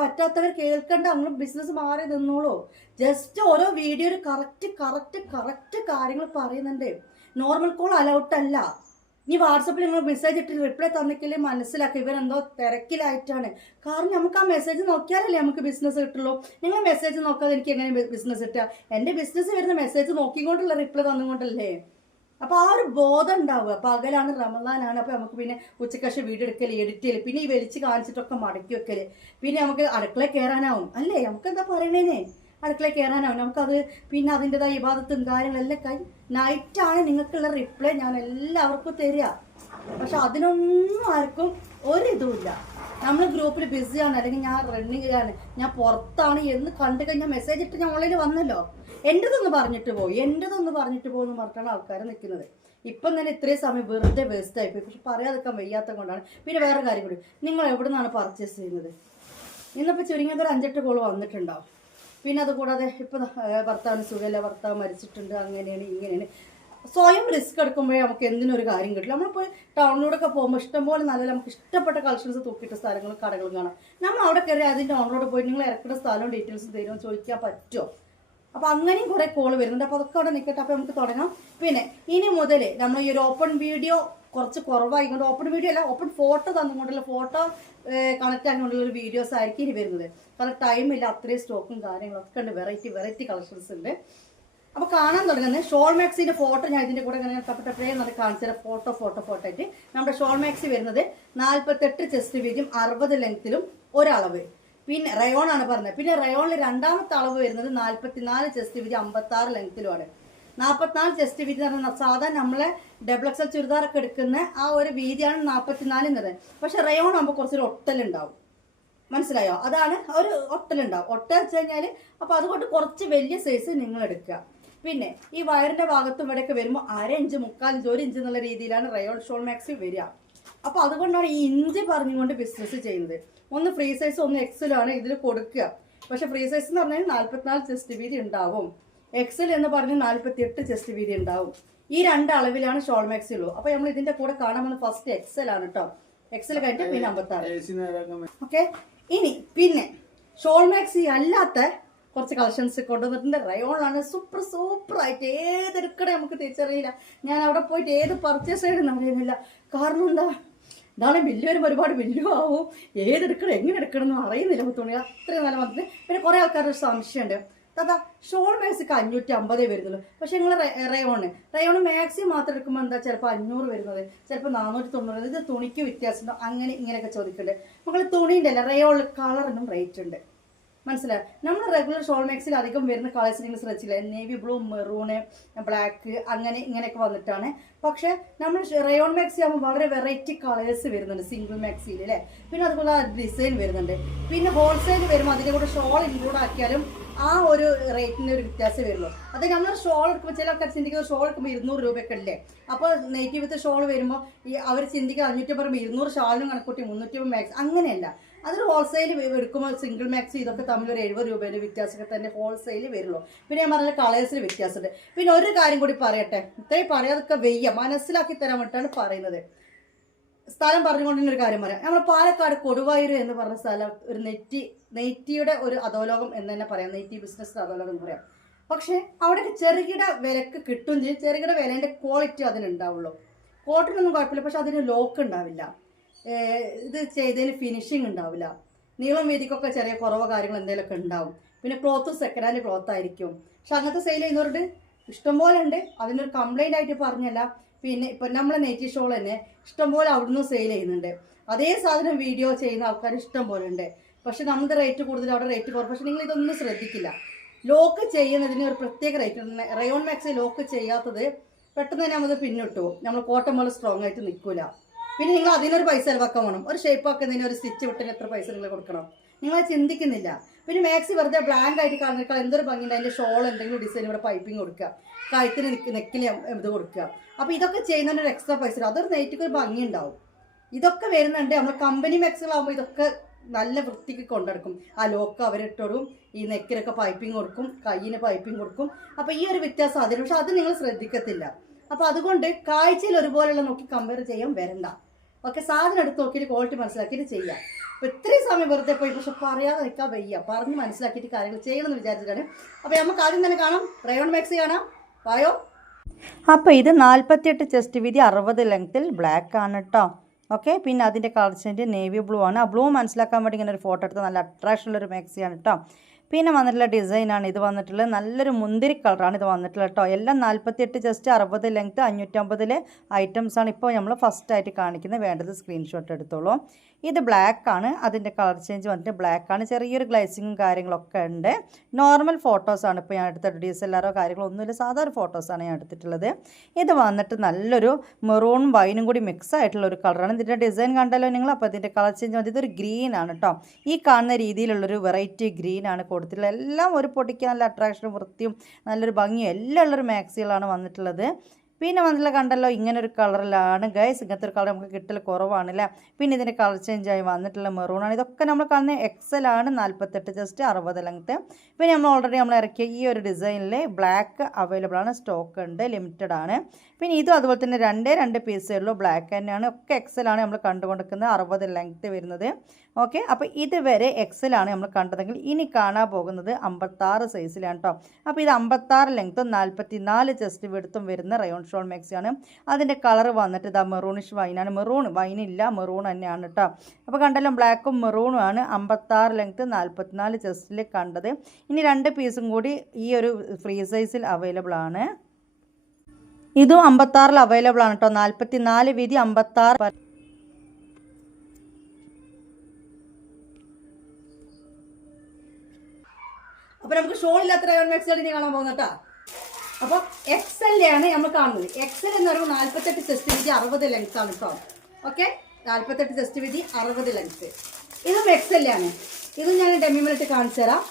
പറ്റാത്തവർ കേൾക്കണ്ട, നമ്മൾ ബിസിനസ് മാറി നിന്നോളൂ. ജസ്റ്റ് ഓരോ വീഡിയോയിൽ കറക്റ്റ് കാര്യങ്ങൾ പറയുന്നുണ്ട്. നോർമൽ കോൾ അലൗട്ട് അല്ല. ഈ വാട്സപ്പിൽ നിങ്ങൾ മെസ്സേജ് ഇട്ട് റിപ്ലൈ തന്നിക്കില്ലേ മനസ്സിലാക്കി ഇവരെന്തോ തിരക്കിലായിട്ടാണ്. കാരണം നമുക്ക് ആ മെസ്സേജ് നോക്കിയാലല്ലേ നമുക്ക് ബിസിനസ് കിട്ടുള്ളൂ. നിങ്ങൾ മെസ്സേജ് നോക്കാതെ എനിക്ക് എങ്ങനെ ബിസിനസ് കിട്ടുക? എൻ്റെ ബിസിനസ് വരുന്ന മെസ്സേജ് നോക്കിക്കൊണ്ടുള്ള റിപ്ലൈ തന്നുകൊണ്ടല്ലേ. അപ്പോൾ ആ ഒരു ബോധം ഉണ്ടാവുക. പകലാണ്, റമദാനാണ്, അപ്പോൾ നമുക്ക് പിന്നെ ഉച്ചക്കശ വീഡിയോ എടുക്കൽ, എഡിറ്റ് ചെയ്യൽ, പിന്നെ ഈ വലിച്ച് കാണിച്ചിട്ടൊക്കെ മടക്കി വെക്കൽ, പിന്നെ നമുക്ക് അടുക്കളയിൽ കയറാനാവും അല്ലേ, നമുക്ക് എന്താ പറയണേനെ, അടുക്കളയിൽ കയറാനാവും നമുക്കത്. പിന്നെ അതിൻ്റെതായ ഇബാദത്തും കാര്യങ്ങളെല്ലാം നൈറ്റാണ് നിങ്ങൾക്കുള്ള റിപ്ലൈ ഞാൻ എല്ലാവർക്കും തരിക. പക്ഷെ അതിനൊന്നും ആർക്കും ഒരിതുമില്ല. നമ്മൾ ഗ്രൂപ്പിൽ ബിസിയാണ്, അല്ലെങ്കിൽ ഞാൻ റണ്ണിങ്ങിലാണ്, ഞാൻ പുറത്താണ് എന്ന് കണ്ടു കഴിഞ്ഞാൽ മെസ്സേജ് ഇട്ട് ഞാൻ ഓൺലൈനിൽ വന്നല്ലോ, എൻ്റെതൊന്ന് പറഞ്ഞിട്ട് പോകും എന്ന് പറഞ്ഞിട്ടാണ് ആൾക്കാർ നിൽക്കുന്നത്. ഇപ്പം തന്നെ ഇത്രയും സമയം വെറുതെ വേസ്റ്റ് ആയിപ്പോയി. പക്ഷെ പറയാതിരിക്കാൻ വയ്യാത്ത കൊണ്ടാണ്. പിന്നെ വേറെ കാര്യം കൂടി, നിങ്ങൾ എവിടെ നിന്നാണ് പർച്ചേസ് ചെയ്യുന്നത്? ഇന്നിപ്പോൾ ചുരുങ്ങിയത് ഒരു 5-8 കോൾ വന്നിട്ടുണ്ടാവും. പിന്നെ അതുകൂടാതെ ഇപ്പം ഭർത്താവിന് സുഖമില്ല, ഭർത്താവ് മരിച്ചിട്ടുണ്ട്, അങ്ങനെയാണ് ഇങ്ങനെയാണ്. സ്വയം റിസ്ക് എടുക്കുമ്പോഴേ നമുക്ക് എന്തിനൊരു കാര്യം കിട്ടില്ല. നമ്മളിപ്പോൾ ടൗണിലൂടെയൊക്കെ പോകുമ്പോൾ ഇഷ്ടംപോലെ നല്ല നമുക്ക് ഇഷ്ടപ്പെട്ട കളക്ഷൻസ് തൂക്കിയിട്ട സ്ഥലങ്ങളും കടകളും കാണാം. നമ്മൾ അവിടെ കയറി അതിൻ്റെ ഓണറോട് പോയി നിങ്ങൾ ഇറക്കുന്ന സ്ഥലവും ഡീറ്റെയിൽസും തരുമോ ചോദിക്കാൻ പറ്റുമോ? അപ്പോൾ അങ്ങനെയും കുറേ കോൾ വരുന്നുണ്ട്. അപ്പോൾ അതൊക്കെ അവിടെ നിൽക്കട്ടെ. അപ്പോൾ നമുക്ക് തുടങ്ങാം. പിന്നെ ഇനി മുതൽ നമ്മൾ ഈ ഒരു ഓപ്പൺ വീഡിയോ കുറച്ച് കുറവായിക്കൊണ്ട്, ഓപ്പൺ വീഡിയോ അല്ല, ഓപ്പൺ ഫോട്ടോ തന്നുകൊണ്ടുള്ള ഫോട്ടോ കണക്ട് ആക്കിക്കൊണ്ടുള്ള ഒരു വീഡിയോസ് ആയിരിക്കും ഇനി വരുന്നത്. കാരണം ടൈമില്ല, അത്രയും സ്റ്റോക്കും കാര്യങ്ങളൊക്കെ ഉണ്ട്, വെറൈറ്റി കളക്ഷൻസ് ഉണ്ട്. അപ്പോൾ കാണാൻ തുടങ്ങുന്നത് ഷോൾ മാക്സിൻ്റെ ഫോട്ടോ ഞാൻ ഇതിൻ്റെ കൂടെ ഇങ്ങനെ ടപ്പേ എന്നൊക്കെ കാണിച്ചു ഫോട്ടോ ആയിട്ട്. നമ്മുടെ ഷോൾ മാക്സി വരുന്നത് 48 ചെസ്റ്റ് വീതിയും 60 ലെങ്ത്തിലും ഒരളവ്. പിന്നെ റയോൺ ആണ് പറഞ്ഞത്. പിന്നെ റയോണിൽ രണ്ടാമത്തെ അളവ് വരുന്നത് 44 ചെസ്റ്റ് വീതി 56 ലെങ്ത്തിലുമാണ്. 44 ചെസ്റ്റ് വീതി എന്ന് പറഞ്ഞാൽ സാധാരണ നമ്മളെ XXL ചുരിദാറൊക്കെ എടുക്കുന്ന ആ ഒരു വീതിയാണ് 44 എന്നത്. പക്ഷെ റയോൺ ആകുമ്പോൾ കുറച്ചൊരു ഒട്ടലുണ്ടാവും, മനസ്സിലായോ? അതാണ് ഒരു ഒട്ടലുണ്ടാവും. ഒട്ട വെച്ച് കഴിഞ്ഞാൽ അപ്പോൾ അതുകൊണ്ട് കുറച്ച് വലിയ സൈസ് നിങ്ങൾ എടുക്കുക. പിന്നെ ഈ വയറിന്റെ ഭാഗത്തും ഇവിടെയൊക്കെ വരുമ്പോൾ 1/2 ഇഞ്ച് 3/4 ഇഞ്ച് 1 ഇഞ്ച് എന്നുള്ള രീതിയിലാണ് റയോൺ ഷോൾ മാക്സി വരിക. അപ്പോൾ അതുകൊണ്ടാണ് ഈ ഇഞ്ച് പറഞ്ഞുകൊണ്ട് ബിസിനസ് ചെയ്യുന്നത്. ഒന്ന് ഫ്രീ സൈസ് ഒന്ന് എക്സലാണ് ഇതിൽ കൊടുക്കുക. പക്ഷെ ഫ്രീ സൈസ് എന്ന് പറഞ്ഞാൽ 44 ചെസ്റ്റ് വീതി ഉണ്ടാവും, എക്സൽ എന്ന് പറഞ്ഞ് 48 ചെസ്റ്റ് വീതി ഉണ്ടാവും. ഈ 2 അളവിലാണ് ഷോൾ മാക്സി ഉള്ളൂ. അപ്പോൾ നമ്മൾ ഇതിന്റെ കൂടെ കാണാൻ ഫസ്റ്റ് എക്സൽ ആണ് കേട്ടോ. എക്സൽ കഴിഞ്ഞിട്ട് പിന്നെ 56. ഓക്കെ. ഇനി പിന്നെ ഷോൾ മാക്സി അല്ലാത്ത കുറച്ച് കളക്ഷൻസ് കൊണ്ടുവന്നിട്ടുണ്ട്. റയോണാണ് സൂപ്പറായിട്ട് ഏതെടുക്കണേ നമുക്ക് തിരിച്ചറിയില്ല. ഞാൻ അവിടെ പോയിട്ട് ഏത് പർച്ചേസ് ചെയ്യണമെന്ന് അറിയുന്നില്ല. കാരണം എന്താ, ഇതാണെങ്കിൽ ബില്ല് വരുമ്പോൾ ഒരുപാട് ബില്ലും ആവും, ഏതെടുക്കണം എങ്ങനെ എടുക്കണം എന്ന് അറിയുന്നില്ല തുണി അത്രയും നല്ല വന്നിട്ട്. പിന്നെ കുറേ ആൾക്കാരുടെ സംശയമുണ്ട്, അതാ ഷോൾ മാക്സിക്ക് 550 വരുന്നുള്ളൂ, പക്ഷെ നിങ്ങൾ റയോണ് മാക്സി മാത്രം എടുക്കുമ്പോൾ എന്താ ചിലപ്പോൾ 500 വരുന്നത്, ചിലപ്പോൾ 490. ഇത് തുണിക്ക് വ്യത്യാസമുണ്ടോ അങ്ങനെ ഇങ്ങനെയൊക്കെ ചോദിക്കുന്നുണ്ട്. മക്കൾ തുണീൻ്റെ അല്ല, റയോണിൽ കളറിനും റേറ്റ് ഉണ്ട്, മനസ്സിലായി. നമ്മൾ റെഗുലർ ഷോൾ മാക്സിൽ അധികം വരുന്ന കളേഴ്സ് നിങ്ങൾ ശ്രദ്ധിച്ചില്ല, നേവി ബ്ലൂ, മെറൂണ്, ബ്ലാക്ക് അങ്ങനെ ഇങ്ങനെയൊക്കെ വന്നിട്ടാണ്. പക്ഷെ നമ്മൾ റയോൺ മാക്സി ആകുമ്പോൾ വളരെ വെറൈറ്റി കളേഴ്സ് വരുന്നുണ്ട് സിംഗിൾ മാക്സിയിൽ അല്ലേ. പിന്നെ അതുപോലെ ഡിസൈൻ വരുന്നുണ്ട്. പിന്നെ ഹോൾസെയിൽ വരുമ്പോൾ അതിൻ്റെ കൂടെ ഷോൾ ഇൻക്ലൂഡ് ആക്കിയാലും ആ ഒരു റേറ്റിന് ഒരു വ്യത്യാസം വരുള്ളൂ. അത് നമ്മൾ ഷോൾ എടുക്കുമ്പോൾ ചില ആൾക്കാർ ചിന്തിക്കുന്ന ഷോൾ എടുക്കുമ്പോൾ 200 രൂപയൊക്കെ അല്ലേ. അപ്പോൾ നെയ്റ്റി വിത്ത് ഷോൾ വരുമ്പോൾ ഈ അവർ ചിന്തിക്കുക 550 200 ഷാളിനും കണക്കൂട്ടി 350 മാക്സ്, അങ്ങനെയല്ല. അതൊരു ഹോൾസെയിൽ എടുക്കുമ്പോൾ സിംഗിൾ മാക്സി ഇതൊക്കെ തമ്മിൽ ഒരു 70 രൂപേൻ്റെ വ്യത്യാസമൊക്കെ തന്നെ ഹോൾസെയിൽ വരുള്ളൂ. പിന്നെ ഞാൻ പറഞ്ഞ കളേഴ്സിൽ വ്യത്യാസമുണ്ട്. പിന്നെ ഒരു കാര്യം കൂടി പറയട്ടെ, ഇത്രയും പറയാതൊക്കെ വെയ്യ മനസ്സിലാക്കി തരാൻ വേണ്ടിയിട്ടാണ് പറയുന്നത്. സ്ഥലം പറഞ്ഞുകൊണ്ടിരുന്ന ഒരു കാര്യം പറയാം. നമ്മൾ പാലക്കാട് കൊടുവായൂർ എന്ന് പറഞ്ഞ സ്ഥലം ഒരു നെയ്റ്റിയുടെ ഒരു അധോലോകം എന്ന് തന്നെ പറയാം, നെയ്റ്റി ബിസിനസ് അധോലോകം എന്ന് പറയാം. പക്ഷേ അവിടെ ചെറുകിട വിലക്ക് കിട്ടും ചെയ്യും, ചെറുകിട വിലേൻ്റെ ക്വാളിറ്റി അതിനുണ്ടാവുള്ളൂ. കോട്ടനൊന്നും കുഴപ്പമില്ല, പക്ഷെ അതിന് ലോക്ക് ഉണ്ടാവില്ല, ഇത് ചെയ്തതിന് ഫിനിഷിങ് ഉണ്ടാവില്ല, നീളം വീതിക്കൊക്കെ ചെറിയ കുറവോ കാര്യങ്ങൾ എന്തെങ്കിലുമൊക്കെ ഉണ്ടാവും. പിന്നെ ക്ലോത്ത് സെക്കൻഡ് ഹാൻഡ് ക്ലോത്ത് ആയിരിക്കും. പക്ഷെ അങ്ങനത്തെ സെയിൽ ചെയ്യുന്നവരുടെ ഇഷ്ടംപോലെ ഉണ്ട്, അതിനൊരു കംപ്ലൈൻ്റ് ആയിട്ട് പറഞ്ഞല്ല. പിന്നെ ഇപ്പം നമ്മളെ നെയ്റ്റി ഷോൾ തന്നെ ഇഷ്ടംപോലെ അവിടുന്ന് സെയിൽ ചെയ്യുന്നുണ്ട്. അതേ സാധനം വീഡിയോ ചെയ്യുന്ന ആൾക്കാർ ഇഷ്ടം പോലെ ഉണ്ട്. പക്ഷെ നമ്മുടെ റേറ്റ് കൂടുതൽ, അവിടെ റേറ്റ് കുറവ്. പക്ഷെ നിങ്ങൾ ഇതൊന്നും ശ്രദ്ധിക്കില്ല. ലോക്ക് ചെയ്യുന്നതിന് ഒരു പ്രത്യേക റേറ്റ് ഉണ്ട്. റയോൺ മാക്സ് ലോക്ക് ചെയ്യാത്തത് പെട്ടെന്ന് തന്നെ നമ്മൾ പിന്നിട്ടു, നമ്മൾ കോട്ടൺ പോലെ സ്ട്രോങ് ആയിട്ട് നിൽക്കില്ല. പിന്നെ നിങ്ങൾ അതിനൊരു പൈസ ചിലവാക്കാൻ വേണം. ഒരു ഷേപ്പ് ആക്കുന്നതിന് ഒരു സ്റ്റിച്ച് വിട്ടിന് എത്ര പൈസ നിങ്ങൾ കൊടുക്കണം, നിങ്ങൾ ചിന്തിക്കുന്നില്ല. പിന്നെ മാക്സി വെറുതെ ബ്ലാങ്ക് ആയിട്ട് കാണുന്നേക്കാൾ എന്തൊരു ഭംഗിയുണ്ട് അതിൻ്റെ ഷോൾ എന്തെങ്കിലും ഡിസൈൻ ഇവിടെ പൈപ്പിംഗ് കൊടുക്കുക, കഴുത്തിന് നെക്കിൽ ഇത് കൊടുക്കുക. അപ്പോൾ ഇതൊക്കെ ചെയ്യുന്നതിന് ഒരു എക്സ്ട്രാ പൈസ, അതൊരു നെയ്റ്റിക്ക് ഒരു ഭംഗി ഉണ്ടാവും. ഇതൊക്കെ വരുന്നുണ്ട്. നമ്മൾ കമ്പനി മാക്സുകളാകുമ്പോൾ ഇതൊക്കെ നല്ല വൃത്തിക്ക് കൊണ്ടെടുക്കും. ആ ലോക്ക് അവരിട്ടോടും, ഈ നെക്കിലൊക്കെ പൈപ്പിംഗ് കൊടുക്കും, കയ്യിന് പൈപ്പിംഗ് കൊടുക്കും. അപ്പോൾ ഈ ഒരു വ്യത്യാസം അതിന്, പക്ഷെ അത് നിങ്ങൾ ശ്രദ്ധിക്കത്തില്ല. അപ്പോൾ അതുകൊണ്ട് കാഴ്ചയിൽ ഒരുപോലെയുള്ള നോക്കി കമ്പയർ ചെയ്യാൻ വരണ്ട. ഓക്കെ, സാധനം എടുത്ത് നോക്കിയിട്ട് ക്വാളിറ്റി മനസ്സിലാക്കിയിട്ട് ചെയ്യാം. അപ്പോൾ ഇത്രയും സമയം വെറുതെ പോയി, പക്ഷെ പറയാതെ നിൽക്കാൻ വയ്യ, പറഞ്ഞ് മനസ്സിലാക്കിയിട്ട് കാര്യങ്ങൾ ചെയ്യണമെന്ന് വിചാരിച്ചിട്ടാണ്. അപ്പോൾ നമുക്ക് ആദ്യം തന്നെ കാണാം, റയോൺ മാക്സി കാണാം, വായോ. അപ്പോൾ ഇത് 48 ചെസ്റ്റ് വീതി, 60 ലെങ്ത്തിൽ ബ്ലാക്ക് ആണ് കേട്ടോ. ഓക്കെ, പിന്നെ അതിൻ്റെ കളർ ചേഞ്ച് നേവി ബ്ലൂ ആണ്. ആ ബ്ലൂ മനസ്സിലാക്കാൻ വേണ്ടി ഇങ്ങനെ ഒരു ഫോട്ടോ എടുത്ത് നല്ല അട്രാക്ഷൻ ഉള്ളൊരു മാക്സിയാണ് കേട്ടോ. പിന്നെ വന്നിട്ടുള്ള ഡിസൈനാണ് ഇത് വന്നിട്ടുള്ളത്, നല്ലൊരു മുന്തിരി കളറാണ് ഇത് വന്നിട്ടുള്ളത് കേട്ടോ. എല്ലാം 48 ചെസ്റ്റ്, 60 ലെങ്ത്ത്, 550 ഐറ്റംസാണ് ഇപ്പോൾ നമ്മൾ ഫസ്റ്റ് ആയിട്ട് കാണിക്കുന്നത്. വേണ്ടത് സ്ക്രീൻഷോട്ട് എടുത്തോളൂ. ഇത് ബ്ലാക്ക് ആണ്, അതിൻ്റെ കളർ ചേഞ്ച് വന്നിട്ട് ബ്ലാക്ക് ആണ്. ചെറിയൊരു ഗ്ലൈസിങ്ങും കാര്യങ്ങളൊക്കെ ഉണ്ട്. നോർമൽ ഫോട്ടോസാണ് ഇപ്പോൾ ഞാൻ എടുത്തത്, DSLR കാര്യങ്ങളോ ഒന്നുമില്ല, സാധാരണ ഫോട്ടോസാണ് ഞാൻ എടുത്തിട്ടുള്ളത്. ഇത് വന്നിട്ട് നല്ലൊരു മെറൂണും വൈനും കൂടി മിക്സ് ആയിട്ടുള്ള ഒരു കളറാണ്. ഇതിൻ്റെ ഡിസൈൻ കണ്ടല്ലോ നിങ്ങൾ. അപ്പോൾ ഇതിൻ്റെ കളർ ചേഞ്ച് വന്നിട്ട് ഇതൊരു ഗ്രീൻ ആണ് കേട്ടോ. ഈ കാണുന്ന രീതിയിലുള്ളൊരു വെറൈറ്റി ഗ്രീൻ ആണ് കൊടുത്തിട്ടുള്ളത്. എല്ലാം ഒരു പൊടിക്ക് നല്ല അട്രാക്ഷനും വൃത്തിയും നല്ലൊരു ഭംഗിയും എല്ലാം ഉള്ളൊരു മാക്സികളാണ് വന്നിട്ടുള്ളത്. പിന്നെ വന്നിട്ടുള്ള കണ്ടല്ലോ ഇങ്ങനൊരു കളറിലാണ് ഗൈസ്. ഇങ്ങനത്തെ ഒരു കളർ നമുക്ക് കിട്ടൽ കുറവാണല്ലേ. പിന്നെ ഇതിൻ്റെ കളർ ചേഞ്ചായി വന്നിട്ടുള്ള മെറൂണാണ്. ഇതൊക്കെ നമ്മൾ കാണുന്ന XL ആണ്, 48 ചെസ്റ്റ്, 60 ലെങ്ത്ത്. പിന്നെ നമ്മൾ ഓൾറെഡി ഇറക്കിയ ഈ ഒരു ഡിസൈനിൽ ബ്ലാക്ക് അവൈലബിൾ ആണ്, സ്റ്റോക്ക് ഉണ്ട്, ലിമിറ്റഡ് ആണ്. പിന്നെ ഇതും അതുപോലെ തന്നെ 2 പീസേ ഉള്ളൂ, ബ്ലാക്ക് തന്നെയാണ്. ഒക്കെ XL ആണ് നമ്മൾ കണ്ടുകൊണ്ടിരിക്കുന്നത്, 60 ലെങ്ത്ത് വരുന്നത്. ഓക്കെ, അപ്പോൾ ഇതുവരെ XL ആണ് നമ്മൾ കണ്ടതെങ്കിൽ ഇനി കാണാൻ പോകുന്നത് 56 സൈസിലാണ് കേട്ടോ. അപ്പോൾ ഇത് 56 ലെങ്ത്തും 44 ചെസ്റ്റ് വിടുത്തും വരുന്ന റയോൺ ഷോൾ മാക്സിയാണ്. അതിൻ്റെ കളർ വന്നിട്ട് ഇതാ മെറൂണിഷ് വൈനാണ്. മെറൂൺ വൈനില്ല, മെറൂൺ തന്നെയാണ് കേട്ടോ. അപ്പോൾ കണ്ടല്ലോ ബ്ലാക്കും മെറൂണും ആണ് 56 ലെങ്ത്ത് 44 ചെസ്റ്റിൽ കണ്ടത്. ഇനി 2 പീസും കൂടി ഈ ഒരു ഫ്രീ സൈസിൽ അവൈലബിൾ ആണ്. ഇതും 56 അവൈലബിൾ ആണ് കേട്ടോ. 44 വീതി, 56. അപ്പോൾ നമുക്ക് ഷോൾ ഇല്ലാത്ത റയോൺ മാക്സികൾ ഇനി കാണാൻ പോകുന്നത് കേട്ടോ. അപ്പോൾ XL ആണ് നമ്മൾ കാണുന്നത്. XL എന്ന് പറയുമ്പോൾ 48 ചെസ്റ്റ് വീതി, 60 ലെങ്ത്ത് ആണ് കേട്ടോ. ഓക്കെ, 48 ചെസ്റ്റ് വീതി, 60 ലെങ്ത്ത്. ഇതും XL ആണ്. ഇതും ഞാൻ ഡെമിമിലിട്ട് കാണിച്ചു തരാം.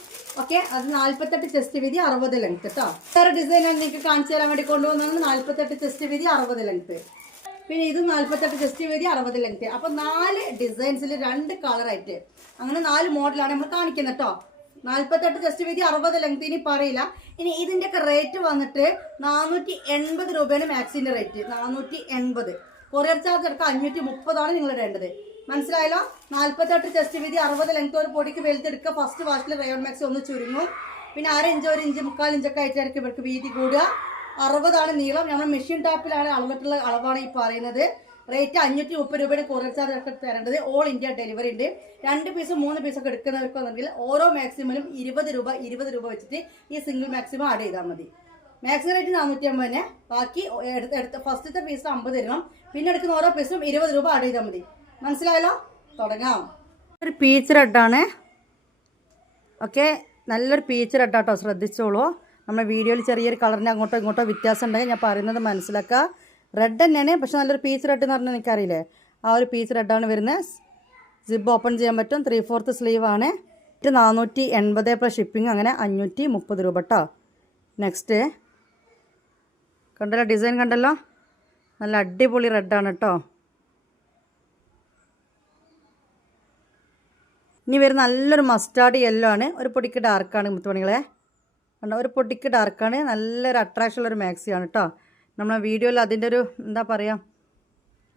ഓക്കെ, അത് 48 ചെസ്റ്റ് വീതി, 60 ലെങ്ത്ത് കേട്ടോ. വേറെ ഡിസൈനാണ് നിങ്ങൾക്ക് കാണിച്ചു തരാൻ വേണ്ടി കൊണ്ടുവന്നത്. 48 ചെസ്റ്റ് വീതി, 60 ലെങ്ത്ത്. പിന്നെ ഇത് 48 ചെസ്റ്റ് വീതി, 60 ലെങ്ത്ത്. അപ്പോൾ 4 ഡിസൈൻസിൽ 2 കളറായിട്ട് അങ്ങനെ 4 മോഡലാണ് നമ്മൾ കാണിക്കുന്നത് കേട്ടോ. 48 ചെസ്റ്റ് വീതി, 60 ലെങ്ത്ത്. ഇനി പറയില്ല. ഇനി ഇതിൻ്റെയൊക്കെ റേറ്റ് വന്നിട്ട് 480 രൂപയാണ് മാക്സിൻ്റെ റേറ്റ്. 480. കൊറിയർ ചാർജ് എടുക്കുക 530 നിങ്ങൾ ഇടേണ്ടത്. മനസ്സിലായല്ലോ. 48 ചെസ്റ്റ് വീതി, 60 ലെങ്ത്ത്. ഒരു പൊടിക്ക് വലുതെടുക്കുക. ഫസ്റ്റ് വാഷിൽ റയോൺ മാക്സി ഒന്ന് ചുരുങ്ങും. പിന്നെ 1/2 ഇഞ്ച്, 1 ഇഞ്ച്, 3/4 ഇഞ്ചൊക്കെ ആയിട്ടായിരിക്കും ഇവർക്ക് വീതി കൂടുക. 60 ആണ് നീളം. നമ്മൾ മെഷീൻ ടാപ്പിലാണ് അളന്നിട്ടുള്ള അളവാണ് ഈ പറയുന്നത്. റേറ്റ് 530 രൂപയുടെ കൊറിയർ ചാർജ് ഒക്കെ തരേണ്ടത്. ഓൾ ഇന്ത്യ ഡെലിവറി ഉണ്ട്. 2 പീസ് 3 പീസൊക്കെ എടുക്കുന്നവർക്കെന്നുണ്ടെങ്കിൽ ഓരോ മാക്സിമം 20 രൂപ വെച്ചിട്ട് ഈ സിംഗിൾ മാക്സിമം ആഡ് ചെയ്താൽ മതി. മാക്സിമം റേറ്റ് 450 തന്നെ. ബാക്കി ഫസ്റ്റത്തെ പീസ് 50 തരണം. പിന്നെ എടുക്കുന്ന ഓരോ പീസും 20 രൂപ ആഡ് ചെയ്താൽ മതി. മനസ്സിലായല്ലോ? തുടങ്ങാം. ഒരു പീച്ച് റെഡാണ്. ഓക്കെ, നല്ലൊരു പീച്ച് റെഡാട്ടോ, ശ്രദ്ധിച്ചോളൂ. നമ്മുടെ വീഡിയോയിൽ ചെറിയൊരു കളറിന് അങ്ങോട്ടോ ഇങ്ങോട്ടോ വ്യത്യാസം ഉണ്ടെങ്കിൽ ഞാൻ പറയുന്നത് മനസ്സിലാക്കുക. റെഡ് തന്നെയാണ്, പക്ഷെ നല്ലൊരു പീച്ച് റെഡ് എന്ന് പറഞ്ഞാൽ എനിക്കറിയില്ലേ, ആ ഒരു പീച്ച് റെഡാണ് വരുന്നത്. സിബ് ഓപ്പൺ ചെയ്യാൻ പറ്റും. 3/4 സ്ലീവ് ആണ്. 480 പ്ലസ് ഷിപ്പിംഗ്, അങ്ങനെ 530 രൂപ കേട്ടോ. നെക്സ്റ്റ് കണ്ടല്ലോ, ഡിസൈൻ കണ്ടല്ലോ, നല്ല അടിപൊളി റെഡാണ് കേട്ടോ. ഇനി വരുന്ന നല്ലൊരു മസ്റ്റാർഡ് യെല്ലോ ആണ്. ഒരു പൊടിക്ക് ഡാർക്കാണ് മുത്തുമണികളെ, കണ്ടോ, ഒരു പൊടിക്ക് ഡാർക്കാണ്. നല്ലൊരു അട്രാക്ഷൻ ഉള്ളൊരു മാക്സിയാണ് കേട്ടോ. നമ്മളെ വീഡിയോയിൽ അതിൻ്റെ ഒരു എന്താ പറയുക,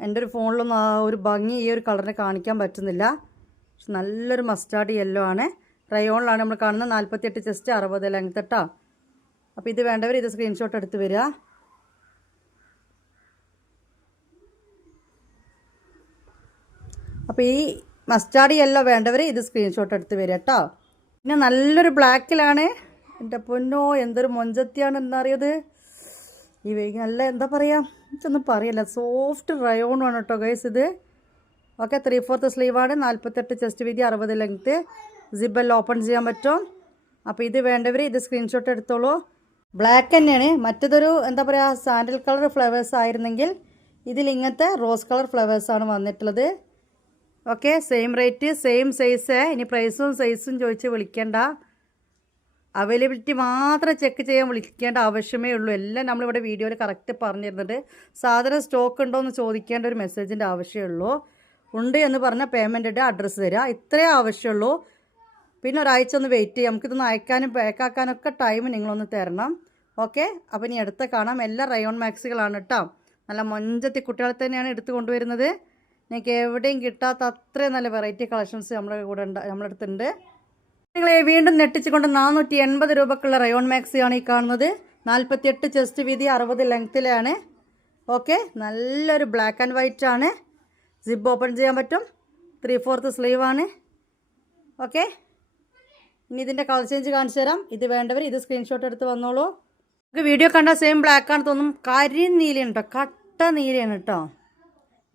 എൻ്റെ ഒരു ഫോണിലൊന്നും ആ ഒരു ഭംഗി ഈ ഒരു കളറിനെ കാണിക്കാൻ പറ്റുന്നില്ല. പക്ഷെ നല്ലൊരു മസ്റ്റാർഡ് യെല്ലോ ആണ്. റയോണിലാണ് നമ്മൾ കാണുന്നത്. 48 ചെസ്റ്റ്, 60 ലെങ്ത് കേട്ടോ. അപ്പോൾ ഇത് വേണ്ടവർ ഇത് സ്ക്രീൻഷോട്ട് എടുത്ത് വരിക. അപ്പോൾ ഈ മസ്റ്റാർഡ് യെല്ലോ വേണ്ടവർ ഇത് സ്ക്രീൻഷോട്ട് എടുത്ത് വരിക കേട്ടോ. പിന്നെ നല്ലൊരു ബ്ലാക്കിലാണ്. എൻ്റെ പൊന്നോ, എന്തൊരു മൊഞ്ചത്തിയാണ് എന്നറിയത്. ഈ നല്ല എന്താ പറയുക, ഇതൊന്നും പറയല്ല, സോഫ്റ്റ് റയോണാണ് കേട്ടോ ഗൈസ് ഇത്. ഓക്കെ, 3/4 സ്ലീവാണ്. 48 ചെസ്റ്റ് വീതി, 60 ലെങ്ത്ത്. സിബെല്ലാം ഓപ്പൺ ചെയ്യാൻ പറ്റും. അപ്പോൾ ഇത് വേണ്ടവർ ഇത് സ്ക്രീൻഷോട്ട് എടുത്തോളൂ. ബ്ലാക്ക് തന്നെയാണ്. മറ്റേതൊരു എന്താ പറയുക, സാൻഡൽ കളർ ഫ്ലവേഴ്സ് ആയിരുന്നെങ്കിൽ ഇതിൽ ഇങ്ങനത്തെ റോസ് കളർ ഫ്ലവേഴ്സാണ് വന്നിട്ടുള്ളത്. Okay, same rate, same size. ഇനി പ്രൈസും സൈസും ചോദിച്ച് വിളിക്കേണ്ട, അവൈലബിലിറ്റി മാത്രം ചെക്ക് ചെയ്യാൻ വിളിക്കേണ്ട ആവശ്യമേ ഉള്ളൂ. എല്ലാം നമ്മളിവിടെ വീഡിയോയിൽ കറക്റ്റ് പറഞ്ഞിരുന്നുണ്ട്. സാധനം സ്റ്റോക്ക് ഉണ്ടോ എന്ന് ചോദിക്കേണ്ട ഒരു മെസ്സേജിൻ്റെ ആവശ്യമേ ഉള്ളൂ. ഉണ്ട് എന്ന് പറഞ്ഞാൽ പേയ്മെൻറ്റിൻ്റെ അഡ്രസ്സ് തരിക, ഇത്രയേ ആവശ്യമുള്ളൂ. പിന്നെ ഒരാഴ്ച ഒന്ന് വെയിറ്റ് ചെയ്യാം. നമുക്കിതൊന്ന് അയക്കാനും പാക്കാക്കാനൊക്കെ ടൈം നിങ്ങളൊന്ന് തരണം. ഓക്കെ, അപ്പോൾ ഇനി അടുത്ത കാണാം. എല്ലാം റയോൺ മാക്സികളാണ് കേട്ടോ. നല്ല മൊഞ്ചത്തി കുട്ടികളെ തന്നെയാണ് എടുത്ത് കൊണ്ടുവരുന്നത്. നിങ്ങൾക്ക് എവിടെയും കിട്ടാത്ത അത്രയും നല്ല വെറൈറ്റി കളക്ഷൻസ് നമ്മുടെ അടുത്തുണ്ട്. നിങ്ങളെ വീണ്ടും നെട്ടിച്ചുകൊണ്ട് 480 രൂപക്കുള്ള റയോൺ മാക്സിയാണ് ഈ കാണുന്നത്. 48 ചെസ്റ്റ് വീതി, 60 ലെങ്ത്തിലാണ്. ഓക്കെ, നല്ലൊരു ബ്ലാക്ക് ആൻഡ് വൈറ്റ് ആണ്. സിബ് ഓപ്പൺ ചെയ്യാൻ പറ്റും. 3/4 സ്ലീവാണ്. ഓക്കെ, ഇനി ഇതിൻ്റെ കളർ ചേഞ്ച് കാണിച്ചു തരാം. ഇത് വേണ്ടവർ ഇത് സ്ക്രീൻഷോട്ട് എടുത്ത് വന്നോളൂ. നമുക്ക് വീഡിയോ കണ്ടാൽ സെയിം ബ്ലാക്കാണ് തോന്നും. കരിനീലയാണ് കേട്ടോ, കട്ട നീലയാണ് കേട്ടോ.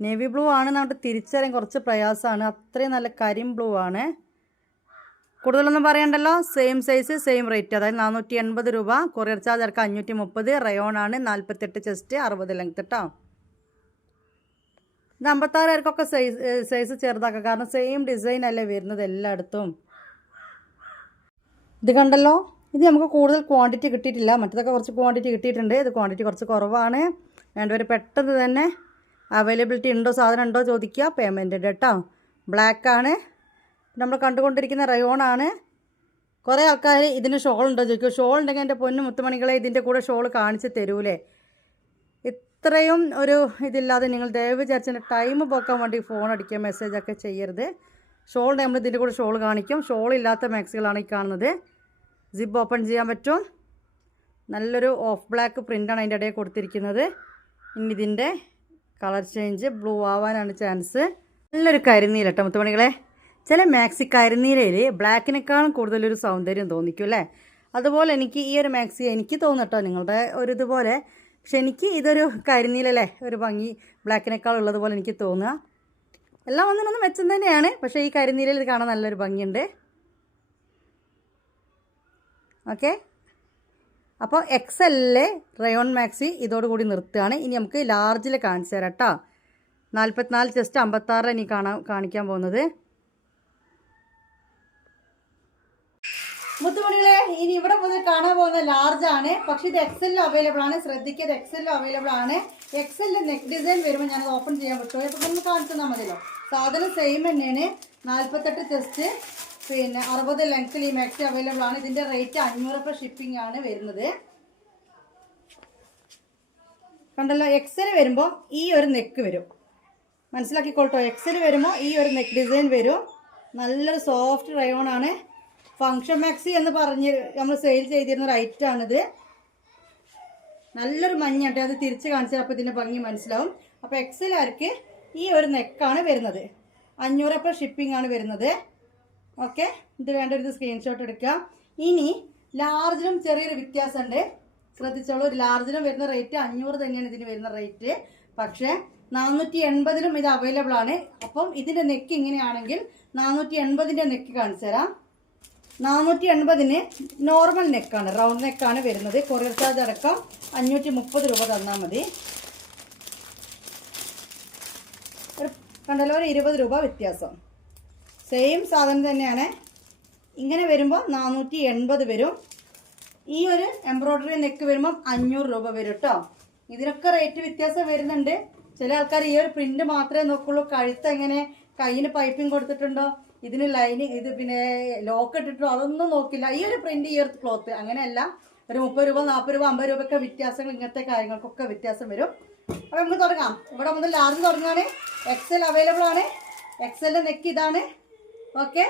നേവി ബ്ലൂ ആണ്, നമുക്ക് തിരിച്ചറിയാൻ കുറച്ച് പ്രയാസമാണ്. അത്രയും നല്ല കരിം ബ്ലൂ ആണ്. കൂടുതലൊന്നും പറയണ്ടല്ലോ. സെയിം സൈസ്, സെയിം റേറ്റ്, അതായത് 480 രൂപ. കൊറിയർ ചാർജ് ഇറക്കാം 530. റയോൺ ആണ്. 48 ചെസ്റ്റ്, 60 ലെങ്ത് കേട്ടോ. ഇത് 56 പേർക്കൊക്കെ സൈസ് ചെറുതാക്കാം, കാരണം സെയിം ഡിസൈൻ അല്ലേ വരുന്നത് എല്ലായിടത്തും. ഇത് കണ്ടല്ലോ, ഇത് നമുക്ക് കൂടുതൽ ക്വാണ്ടിറ്റി കിട്ടിയിട്ടില്ല. മറ്റതൊക്കെ കുറച്ച് ക്വാണ്ടിറ്റി കിട്ടിയിട്ടുണ്ട്. ഇത് ക്വാണ്ടിറ്റി കുറച്ച് കുറവാണ്. വേണ്ടവർ പെട്ടെന്ന് തന്നെ അവൈലബിലിറ്റി ഉണ്ടോ, സാധനം ഉണ്ടോ ചോദിക്കുക. പേയ്മെൻറ്റ് കേട്ടോ. ബ്ലാക്കാണ് നമ്മൾ കണ്ടുകൊണ്ടിരിക്കുന്ന, റയോൺ ആണ്. കുറേ ആൾക്കാർ ഇതിന് ഷോൾ ഉണ്ടോ ചോദിക്കും. ഷോൾ ഉണ്ടെങ്കിൽ എൻ്റെ പൊന്നു മുത്തുമണികളെ ഇതിൻ്റെ കൂടെ ഷോൾ കാണിച്ച് തരൂലേ. ഇത്രയും ഒരു ഇതില്ലാതെ നിങ്ങൾ ദയവ് വിചാരിച്ചതിൻ്റെ ടൈം പോക്കാൻ വേണ്ടി ഫോൺ അടിക്കുക, മെസ്സേജൊക്കെ ചെയ്യരുത്. ഷോൾ നമ്മൾ ഇതിൻ്റെ കൂടെ ഷോൾ കാണിക്കും. ഷോൾ ഇല്ലാത്ത മാക്സികളാണ് ഈ കാണുന്നത്. സിബ് ഓപ്പൺ ചെയ്യാൻ പറ്റും. നല്ലൊരു ഓഫ് ബ്ലാക്ക് പ്രിൻ്റാണ് അതിൻ്റെ ഇടയിൽ കൊടുത്തിരിക്കുന്നത്. ഇനി ഇതിൻ്റെ കളർ ചേഞ്ച് ബ്ലൂ ആവാനാണ് ചാൻസ്. നല്ലൊരു കരിനീല കേട്ടോ മുത്തുമണികളെ. ചില മാക്സി കരിനീലയിൽ ബ്ലാക്കിനേക്കാളും കൂടുതലൊരു സൗന്ദര്യം തോന്നിക്കും അല്ലേ. അതുപോലെ എനിക്ക് ഈ ഒരു മാക്സി എനിക്ക് തോന്നട്ടോ, നിങ്ങളുടെ ഒരു ഇതുപോലെ. പക്ഷെ എനിക്ക് ഇതൊരു കരിനീലല്ലേ, ഒരു ഭംഗി ബ്ലാക്കിനേക്കാൾ ഉള്ളതുപോലെ എനിക്ക് തോന്നുക. എല്ലാം ഒന്നിനൊന്നും മെച്ചം തന്നെയാണ്, പക്ഷേ ഈ കരിനീലയിൽ ഇത് കാണാൻ നല്ലൊരു ഭംഗിയുണ്ട്. ഓക്കെ, അപ്പോൾ XL റയോൺ മാക്സി ഇതോടുകൂടി നിർത്തുകയാണ്. ഇനി നമുക്ക് ലാർജിൽ കാണിച്ചു തരാം കേട്ടോ. 44 ചെസ്റ്റ്, 56 ഇനി കാണിക്കാൻ പോകുന്നത്. മുത്തുമണികളെ, ഇനി ഇവിടെ മുതൽ കാണാൻ പോകുന്ന ലാർജ് ആണ്. പക്ഷെ ഇത് XL അവൈലബിൾ ആണ്. ശ്രദ്ധിക്കുക, XL അവൈലബിൾ ആണ്. XL നെക്ക് ഡിസൈൻ വരുമ്പോൾ ഞാനത് ഓപ്പൺ ചെയ്യാൻ പറ്റുമോ, ഇപ്പോൾ ഒന്ന് കാണിച്ചു തന്നാൽ മതിയല്ലോ. സാധനം സെയിം തന്നെയാണ്. 48 ചെസ്റ്റ്, പിന്നെ 60 ലെങ്ത്തിൽ ഈ മാക്സി അവൈലബിൾ ആണ്. ഇതിൻ്റെ റേറ്റ് 500 ഷിപ്പിംഗ് ആണ് വരുന്നത്. കണ്ടല്ലോ, XL വരുമ്പോൾ ഈ ഒരു നെക്ക് വരും, മനസ്സിലാക്കിക്കോട്ടോ. XL വരുമ്പോൾ ഈ ഒരു നെക്ക് ഡിസൈൻ വരും. നല്ലൊരു സോഫ്റ്റ് റയോൺ ആണ്. ഫങ്ഷൻ മാക്സി എന്ന് പറഞ്ഞ് നമ്മൾ സെയിൽ ചെയ്തിരുന്ന ഒരു ഐറ്റമാണിത്. നല്ലൊരു മഞ്ഞാട്ടെ, അത് തിരിച്ച് കാണിച്ചാൽ അപ്പോൾ ഇതിൻ്റെ ഭംഗി മനസ്സിലാവും. അപ്പോൾ XL ആർക്ക് ഈ ഒരു നെക്കാണ് വരുന്നത്. 500 പ്ലസ് ഷിപ്പിംഗ് ആണ് വരുന്നത്. ഓക്കെ, ഇത് വേണ്ട ഒരു സ്ക്രീൻഷോട്ട് എടുക്കുക. ഇനി ലാർജിലും ചെറിയൊരു വ്യത്യാസമുണ്ട്, ശ്രദ്ധിച്ചോളൂ. ഒരു ലാർജിലും വരുന്ന റേറ്റ് 500 തന്നെയാണ് ഇതിന് വരുന്ന റേറ്റ്. പക്ഷേ 480-ലും ഇത് അവൈലബിൾ ആണ്. അപ്പം ഇതിൻ്റെ നെക്ക് ഇങ്ങനെയാണെങ്കിൽ 480-ൻ്റെ നെക്ക് കാണിച്ചു തരാം. 480-ന് നോർമൽ നെക്കാണ്, റൗണ്ട് നെക്കാണ് വരുന്നത്. കൊറിയർ ചാർജ് അടക്കം 530 രൂപ തന്നാൽ മതി. കണ്ടല്ലോ, ഒരു 20 രൂപ വ്യത്യാസം. സെയിം സാധനം തന്നെയാണ്. ഇങ്ങനെ വരുമ്പോൾ 480 വരും. ഈ ഒരു എംബ്രോയ്ഡറി നെക്ക് വരുമ്പം 500 രൂപ വരും കേട്ടോ. ഇതിനൊക്കെ റേറ്റ് വ്യത്യാസം വരുന്നുണ്ട്. ചില ആൾക്കാർ ഈ ഒരു പ്രിന്റ് മാത്രമേ നോക്കുള്ളൂ. കഴുത്ത് എങ്ങനെ, കയ്യിന് പൈപ്പിംഗ് കൊടുത്തിട്ടുണ്ടോ, ഇതിന് ലൈനിങ്, ഇത് പിന്നെ ലോക്ക് ഇട്ടിട്ടോ, അതൊന്നും നോക്കില്ല. ഈ ഒരു പ്രിന്റ്, ഈ ഒരു ക്ലോത്ത് അങ്ങനെയല്ല. ഒരു 30 രൂപ 40 രൂപ 50 രൂപയൊക്കെ വ്യത്യാസങ്ങൾ, ഇങ്ങനത്തെ കാര്യങ്ങൾക്കൊക്കെ വ്യത്യാസം വരും. അപ്പോൾ നമുക്ക് തുടങ്ങാം. ഇവിടെ മുതൽ ലാർജ് തുടങ്ങുകയാണ്. എക്സൽ അവൈലബിൾ ആണ്. എക്സലിൻ്റെ നെക്ക് ഇതാണ്. ഓക്കെ,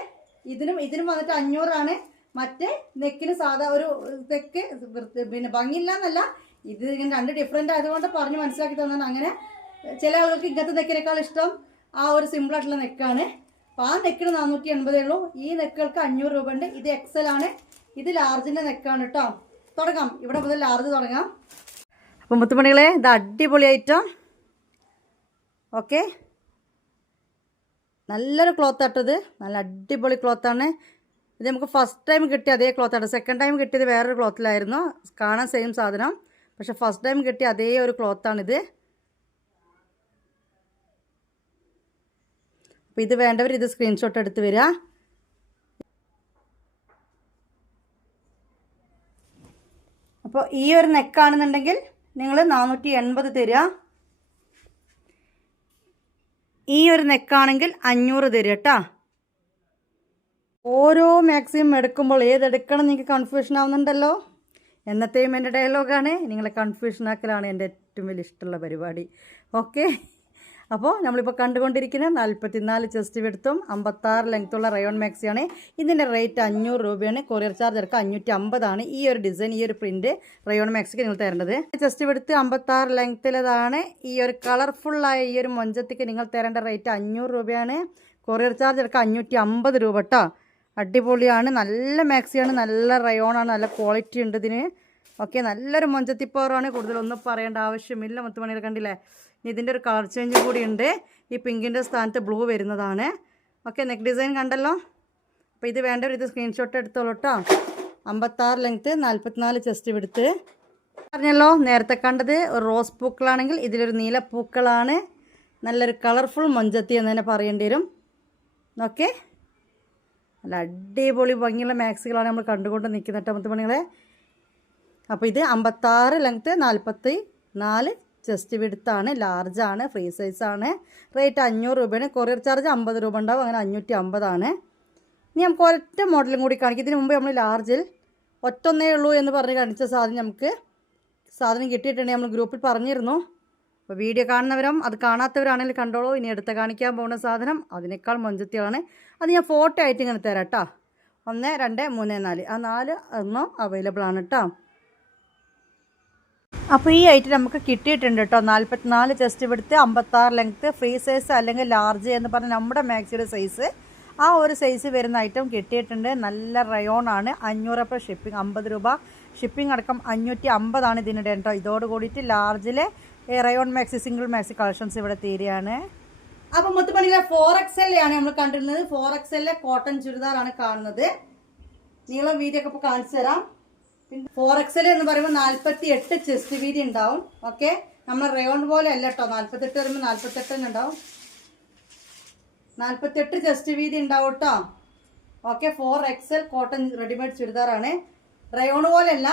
ഇതിനും വന്നിട്ട് 500 ആണ്. മറ്റേ നെക്കിന് സാധാ ഒരു നെക്ക് പിന്നെ ഭംഗിയില്ല എന്നല്ല, ഇത് ഇങ്ങനെ രണ്ട് ഡിഫറെൻ്റ് ആയതുകൊണ്ട് പറഞ്ഞ് മനസ്സിലാക്കി തന്നാണ്. അങ്ങനെ ചില ആളുകൾക്ക് ഇങ്ങനത്തെ നെക്കിനേക്കാൾ ഇഷ്ടം ആ ഒരു സിമ്പിളായിട്ടുള്ള നെക്കാണ്. അപ്പോൾ ആ നെക്കിന് 480 ഉള്ളൂ. ഈ നെക്കുകൾക്ക് 500 രൂപ ഉണ്ട്. ഇത് എക്സൽ ആണ്, ഇത് ലാർജിൻ്റെ നെക്കാണ് കേട്ടോ. തുടങ്ങാം, ഇവിടെ മുതൽ ലാർജ് തുടങ്ങാം. അപ്പോൾ മുത്തുമണികളെ, ഇത് അടിപൊളി ഐറ്റം. ഓക്കെ, നല്ലൊരു ക്ലോത്ത് ആട്ടത്, നല്ല അടിപൊളി ക്ലോത്താണ്. ഇത് നമുക്ക് ഫസ്റ്റ് ടൈം കിട്ടിയ അതേ ക്ലോത്താണ്. സെക്കൻഡ് ടൈം കിട്ടിയത് വേറൊരു ക്ലോത്തിലായിരുന്നു, കാണാൻ സെയിം സാധനം. പക്ഷെ ഫസ്റ്റ് ടൈം കിട്ടിയ അതേ ഒരു ക്ലോത്താണിത്. അപ്പോൾ ഇത് വേണ്ടവർ ഇത് സ്ക്രീൻഷോട്ട് എടുത്ത് വരിക. അപ്പോൾ ഈ ഒരു നെക്കാണെന്നുണ്ടെങ്കിൽ നിങ്ങൾ 480 തരിക. ഈ ഒരു നെക്കാണെങ്കിൽ 500 തരിക കേട്ടോ. ഓരോ മാക്സിമം എടുക്കുമ്പോൾ ഏതെടുക്കണം നിങ്ങൾക്ക് കൺഫ്യൂഷൻ ആവുന്നുണ്ടല്ലോ. എന്നത്തെയും എൻ്റെ ഡയലോഗാണ്, നിങ്ങളെ കൺഫ്യൂഷൻ ആക്കലാണ് എൻ്റെ ഏറ്റവും വലിയ ഇഷ്ടമുള്ള പരിപാടി. ഓക്കെ, അപ്പോൾ നമ്മളിപ്പോൾ കണ്ടുകൊണ്ടിരിക്കുന്നത് 44 ചെസ്റ്റ് വിഡ്ത്തും 56 ലെങ്ത്തുള്ള റയോൺ മാക്സിയാണ്. ഇതിൻ്റെ റേറ്റ് 500 രൂപയാണ്. കൊറിയർ ചാർജ് അടക്കം 550 ആണ്. ഈ ഒരു ഡിസൈൻ, ഈ ഒരു പ്രിൻറ്റ് റയോൺ മാക്സിക്ക് നിങ്ങൾ തരേണ്ടത്. Chest width 56 ലെങ്ത്തിലതാണ്. ഈ ഒരു കളർഫുള്ളായ ഈ ഒരു മൊഞ്ചത്തിക്ക് നിങ്ങൾ തരേണ്ട റേറ്റ് 500 രൂപയാണ്. കൊറിയർ ചാർജ് അടക്കം 550 രൂപ കേട്ടോ. അടിപൊളിയാണ്, നല്ല മാക്സിയാണ്, നല്ല റയോണാണ്, നല്ല ക്വാളിറ്റി ഉണ്ട് ഇതിന്. ഓക്കെ, നല്ലൊരു മൊഞ്ചത്തി പവറാണ്. കൂടുതലൊന്നും പറയേണ്ട ആവശ്യമില്ല. മുത്തുമണികൾ കണ്ടില്ലേ, ഇതിൻ്റെ ഒരു കളർ ചേഞ്ച് കൂടി ഉണ്ട്. ഈ പിങ്കിൻ്റെ സ്ഥാനത്ത് ബ്ലൂ വരുന്നതാണ്. ഓക്കെ, നെക്ക് ഡിസൈൻ കണ്ടല്ലോ. അപ്പോൾ ഇത് വേണ്ടവർ ഇത് സ്ക്രീൻഷോട്ട് എടുത്തോളൂ കേട്ടോ. 56 ലെങ്ത്ത്, 44 ചെസ്റ്റ് വിഡ്ത്ത്. പറഞ്ഞല്ലോ നേരത്തെ കണ്ടത് ഒരു റോസ് പൂക്കളാണെങ്കിൽ ഇതിലൊരു നീല പൂക്കളാണ്. നല്ലൊരു കളർഫുൾ മൊഞ്ചത്തി എന്ന് തന്നെ പറയേണ്ടി വരും. ഓക്കെ, നല്ല അടിപൊളി ഭംഗിയുള്ള മാക്സികളാണ് നമ്മൾ കണ്ടുകൊണ്ട് നിൽക്കുന്നത് കേട്ടോ മുത്തുമണികളെ. അപ്പോൾ ഇത് 56 ലെങ്ത്ത്, 44 ചെസ്റ്റ് വിഡ്ത്താണ്, ലാർജാണ്, ഫ്രീ സൈസാണ്. റേറ്റ് 500 രൂപയാണ്. കൊറിയർ ചാർജ് 50 രൂപ ഉണ്ടാവും. അങ്ങനെ 550 ആണ്. ഇനി നമുക്ക് ഒറ്റ മോഡലും കൂടി കാണിക്കും. ഇതിന് മുമ്പ് നമ്മൾ ലാർജിൽ ഒറ്റൊന്നേ ഉള്ളൂ എന്ന് പറഞ്ഞ് കാണിച്ച സാധനം കിട്ടിയിട്ടുണ്ടെങ്കിൽ നമ്മൾ ഗ്രൂപ്പിൽ പറഞ്ഞിരുന്നു. അപ്പോൾ വീഡിയോ കാണുന്നവരും അത് കാണാത്തവരാണെങ്കിൽ കണ്ടോളൂ. ഇനി അടുത്ത കാണിക്കാൻ പോകുന്ന സാധനം അതിനേക്കാൾ മൊഞ്ചത്തിയാണ്. അത് ഞാൻ ഫോട്ടോ ആയിട്ട് ഇങ്ങനെ തരാം കേട്ടോ. 1, 2, 3, 4 ആ 4 എണ്ണം അവൈലബിൾ ആണ് കേട്ടോ. അപ്പോൾ ഈ ഐറ്റം നമുക്ക് കിട്ടിയിട്ടുണ്ട് കേട്ടോ. 44 chest width, 56 length, free size അല്ലെങ്കിൽ ലാർജ് എന്ന് പറഞ്ഞാൽ നമ്മുടെ മാക്സിയുടെ സൈസ്, ആ ഒരു സൈസ് വരുന്ന ഐറ്റം കിട്ടിയിട്ടുണ്ട്. നല്ല റയോണാണ്. 500 അപ്പോൾ ഷിപ്പിംഗ് 50 രൂപ. ഷിപ്പിംഗ് അടക്കം 550 ആണ് ഇതിനിടെ കേട്ടോ. ഇതോട് കൂടിയിട്ട് ലാർജിലെ rayon maxi, single maxi collections ഇവിടെ തീരുകയാണ്. അപ്പോൾ മുത്തുമണിയിലെ 4XL ആണ് നമ്മൾ കണ്ടിരുന്നത്. 4XL കോട്ടൺ ചുരിദാറാണ് കാണുന്നത്. നീളം വീതിയൊക്കെ ഇപ്പോൾ കാണിച്ചു തരാം. പിന്നെ 4XL എന്ന് പറയുമ്പോൾ 48 ചെസ്റ്റ് വീതി ഉണ്ടാവും. ഓക്കെ, നമ്മൾ റയോൺ പോലെ അല്ല കേട്ടോ. 48 വരുമ്പോൾ 48 തന്നെ ഉണ്ടാവും. 48 ചെസ്റ്റ് വീതി ഉണ്ടാവും കേട്ടോ. ഓക്കെ, 4XL കോട്ടൺ റെഡിമെയ്ഡ് ചുരിദാറാണ്. റയോൺ പോലെ അല്ല.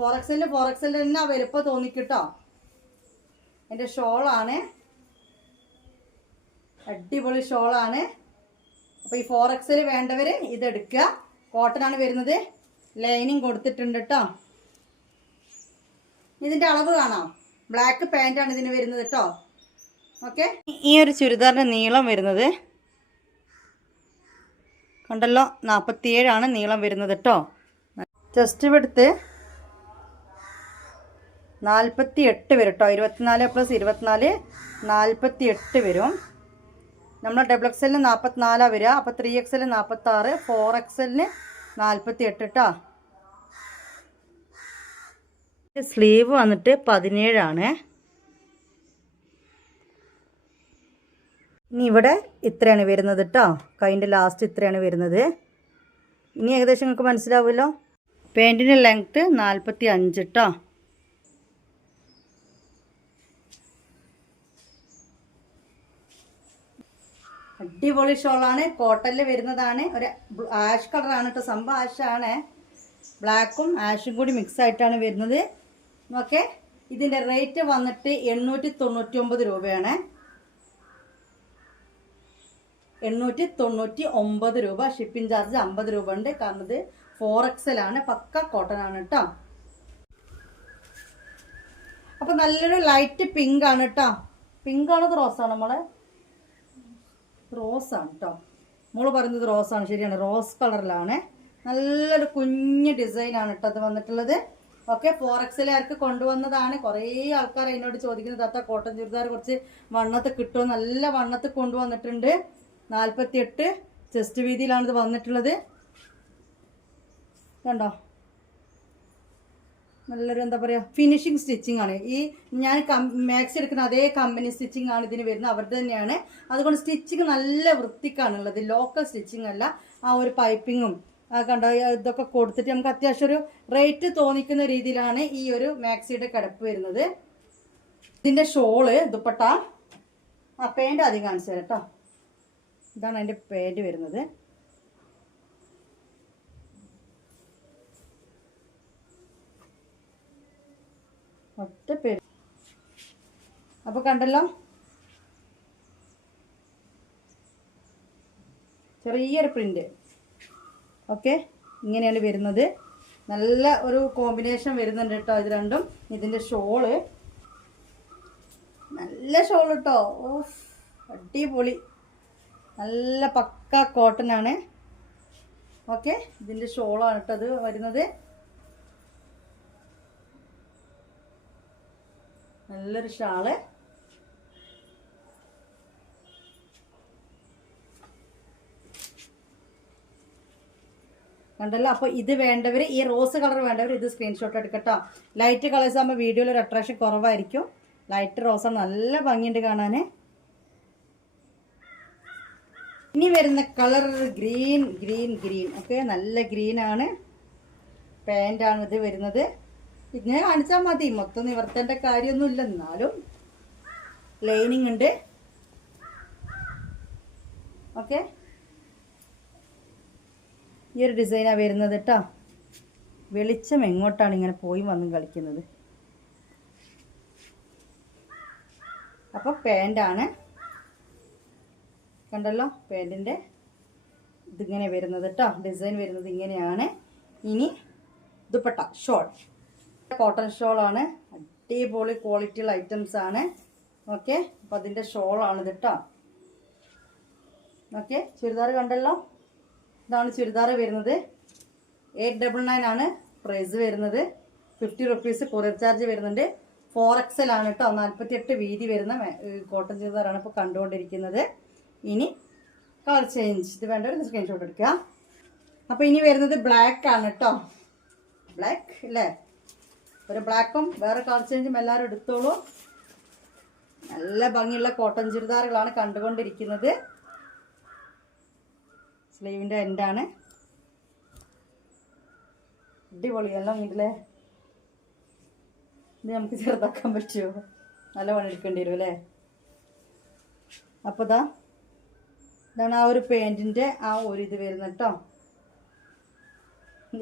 4XL തന്നെ വലുപ്പം തോന്നിക്കിട്ടോ. എൻ്റെ ഷോളാണ്, അടിപൊളി ഷോളാണ്. അപ്പോൾ ഈ 4XL വേണ്ടവർ ഇതെടുക്കുക. കോട്ടനാണ് വരുന്നത്. ലൈനിങ് കൊടുത്തിട്ടുണ്ട് കേട്ടോ. ഇതിൻ്റെ അളവ് കാണാം. ബ്ലാക്ക് പാൻറ്റാണ് ഇതിന് വരുന്നത് കേട്ടോ. ഓക്കെ, ഈ ഒരു ചുരിദാറിൻ്റെ നീളം വരുന്നത് കണ്ടല്ലോ, 47 ആണ് നീളം വരുന്നത് കേട്ടോ. ചെസ്റ്റ് വിഡ്ത്ത് 48 വരും കേട്ടോ. 24 + 24 48 വരും. നമ്മൾ ഡബിൾ എക്സലിന് 44 വരിക. അപ്പോൾ 3XL 46, 4XL 48 കേട്ടോ. സ്ലീവ് വന്നിട്ട് 17 ആണ്. ഇനി ഇവിടെ ഇത്രയാണ് വരുന്നത് കേട്ടോ. കൈൻ്റെ ലാസ്റ്റ് ഇത്രയാണ് വരുന്നത്. ഇനി ഏകദേശം നിങ്ങൾക്ക് മനസ്സിലാവുമല്ലോ. പാൻറ്റിൻ്റെ ലെങ്ത്ത് 45 കേട്ടോ. അടിപൊളി ഷോളാണ്. കോട്ടണിൽ വരുന്നതാണ്. ഒരു ആഷ് കളറാണ് കേട്ടോ. സംഭവം ആഷാണ്. ബ്ലാക്കും ആഷും കൂടി മിക്സ് ആയിട്ടാണ് വരുന്നത്. ഓക്കെ, ഇതിൻ്റെ റേറ്റ് വന്നിട്ട് 899 രൂപയാണ്. 899 രൂപ. ഷിപ്പിംഗ് ചാർജ് 50 രൂപ ഉണ്ട്. കാരണം ഇത് 4XL ആണ്. പക്ക കോട്ടൺ ആണ് കേട്ടോ. അപ്പൊ നല്ലൊരു ലൈറ്റ് പിങ്ക് ആണ് കേട്ടോ. പിങ്ക് ആണത് റോസാണ് നമ്മളെ? റോസാണ് കേട്ടോ. മോള് പറയുന്നത് റോസാണ്. ശരിയാണ്, റോസ് കളറിലാണ്. നല്ലൊരു കുഞ്ഞ് ഡിസൈനാണ് കേട്ടോ അത് വന്നിട്ടുള്ളത്. ഓക്കെ, 4XL ആർക്ക് കൊണ്ടുവന്നതാണ്. കുറേ ആൾക്കാർ എന്നോട് ചോദിക്കുന്നത് താത്ത കോട്ടൺ ചുരിദാർ കുറച്ച് വണ്ണത്ത് കിട്ടുമോ. നല്ല വണ്ണത്ത് കൊണ്ടുവന്നിട്ടുണ്ട്. 48 ചെസ്റ്റ് വീതിയിലാണ് ഇത് വന്നിട്ടുള്ളത്. കണ്ടോ, നല്ലൊരു എന്താ പറയുക ഫിനിഷിങ് സ്റ്റിച്ചിങ് ആണ്. ഈ ഞാൻ മാക്സി എടുക്കുന്ന അതേ കമ്പനി സ്റ്റിച്ചിങ് ആണ് ഇതിന് വരുന്നത്. അവരുടെ തന്നെയാണ്. അതുകൊണ്ട് സ്റ്റിച്ചിങ് നല്ല വൃത്തിക്കാണുള്ളത്. ലോക്കൽ സ്റ്റിച്ചിങ് അല്ല. ആ ഒരു പൈപ്പിങ്ങും കണ്ടോ ഇതൊക്കെ കൊടുത്തിട്ട് നമുക്ക് അത്യാവശ്യം ഒരു റേറ്റ് തോന്നിക്കുന്ന രീതിയിലാണ് ഈ ഒരു മാക്സിയുടെ കിടപ്പ് വരുന്നത്. ഇതിൻ്റെ ഷോള് ദുപ്പട്ട പാൻറ് അധികം കാണിച്ചു തരാം കേട്ടോ. ഇതാണ് അതിൻ്റെ പാൻറ് വരുന്നത്. ഒറ്റ പേര്. അപ്പോൾ കണ്ടല്ലോ, ചെറിയൊരു പ്രിന്റ്. ഓക്കെ, ഇങ്ങനെയാണ് വരുന്നത്. നല്ല ഒരു കോമ്പിനേഷൻ വരുന്നുണ്ട് കേട്ടോ ഇത് രണ്ടും. ഇതിൻ്റെ ഷോള് നല്ല ഷോൾ കേട്ടോ. ഓ, അടിപൊളി. നല്ല പക്ക കോട്ടൺ ആണ്. ഓക്കെ, ഇതിൻ്റെ ഷോളാണ് കേട്ടോ അത് വരുന്നത്. നല്ലൊരു ഷാള്. കണ്ടല്ലോ. അപ്പോൾ ഇത് വേണ്ടവർ, ഈ റോസ് കളർ വേണ്ടവർ ഇത് സ്ക്രീൻഷോട്ട് എടുക്കട്ടോ. ലൈറ്റ് കളേഴ്സ് ആകുമ്പോൾ വീഡിയോയിൽ ഒരു അട്രാക്ഷൻ കുറവായിരിക്കും. ലൈറ്റ് റോസാണ്, നല്ല ഭംഗിയുണ്ട് കാണാൻ. ഇനി വരുന്ന colour green green green. Okay, നല്ല ഗ്രീനാണ്. പാൻ്റാണ് ഇത് വരുന്നത്. ഇങ്ങനെ കാണിച്ചാൽ മതി, മൊത്തം നിവർത്തേണ്ട കാര്യമൊന്നുമില്ല. എന്നാലും ലൈനിങ് ഉണ്ട്. ഓക്കെ, ഈ ഒരു ഡിസൈനാണ് വരുന്നത് കേട്ടോ. വെളിച്ചം എങ്ങോട്ടാണ് ഇങ്ങനെ പോയി വന്നും കളിക്കുന്നത്. അപ്പോൾ പാൻ്റാണ്. കണ്ടല്ലോ, പാൻറ്റിൻ്റെ ഇതിങ്ങനെ വരുന്നത് കേട്ടോ. ഡിസൈൻ വരുന്നത് ഇങ്ങനെയാണ്. ഇനി ദുപ്പട്ട ഷോൾ, കോട്ടൺ ഷോളാണ്. അടിപൊളി ക്വാളിറ്റിയുള്ള ഐറ്റംസ് ആണ്. ഓക്കെ, അപ്പോൾ അതിൻ്റെ ഷോളാണ് ഇത് കേട്ടോ. ഓക്കെ, ചുരിദാർ കണ്ടല്ലോ. ഇതാണ് ചുരിദാർ വരുന്നത്. 899 ആണ് പ്രൈസ് വരുന്നത്. 50 റുപ്പീസ് കൊറിയർ ചാർജ് വരുന്നുണ്ട്. 4XL ആണ് കേട്ടോ. 48 വീതി വരുന്ന കോട്ടൺ ചുരിദാറാണ് ഇപ്പോൾ കണ്ടുകൊണ്ടിരിക്കുന്നത്. ഇനി കളർ ചേഞ്ച് ഇത് വേണ്ട ഒരു സ്ക്രീൻഷോട്ട് എടുക്കുക. അപ്പോൾ ഇനി വരുന്നത് ബ്ലാക്ക് ആണ് കേട്ടോ. ബ്ലാക്ക് അല്ലേ, ഒരു ബ്ലാക്കും വേറെ കളർ ചേഞ്ചും എല്ലാവരും എടുത്തോളൂ. നല്ല ഭംഗിയുള്ള കോട്ടൺ ചുരിദാറുകളാണ് കണ്ടുകൊണ്ടിരിക്കുന്നത്. സ്ലീവിൻ്റെ എൻഡാണ്. അടിപൊളിയല്ലോ ഇതിലെ. ഇത് നമുക്ക് ചെറുതാക്കാൻ പറ്റുമോ? നല്ല പണിയെടുക്കേണ്ടി വരും അല്ലേ. അപ്പോൾ ഇതാണ് ആ ഒരു പാൻറ്റിൻ്റെ ആ ഒരു ഇത് വരുന്നത് കേട്ടോ.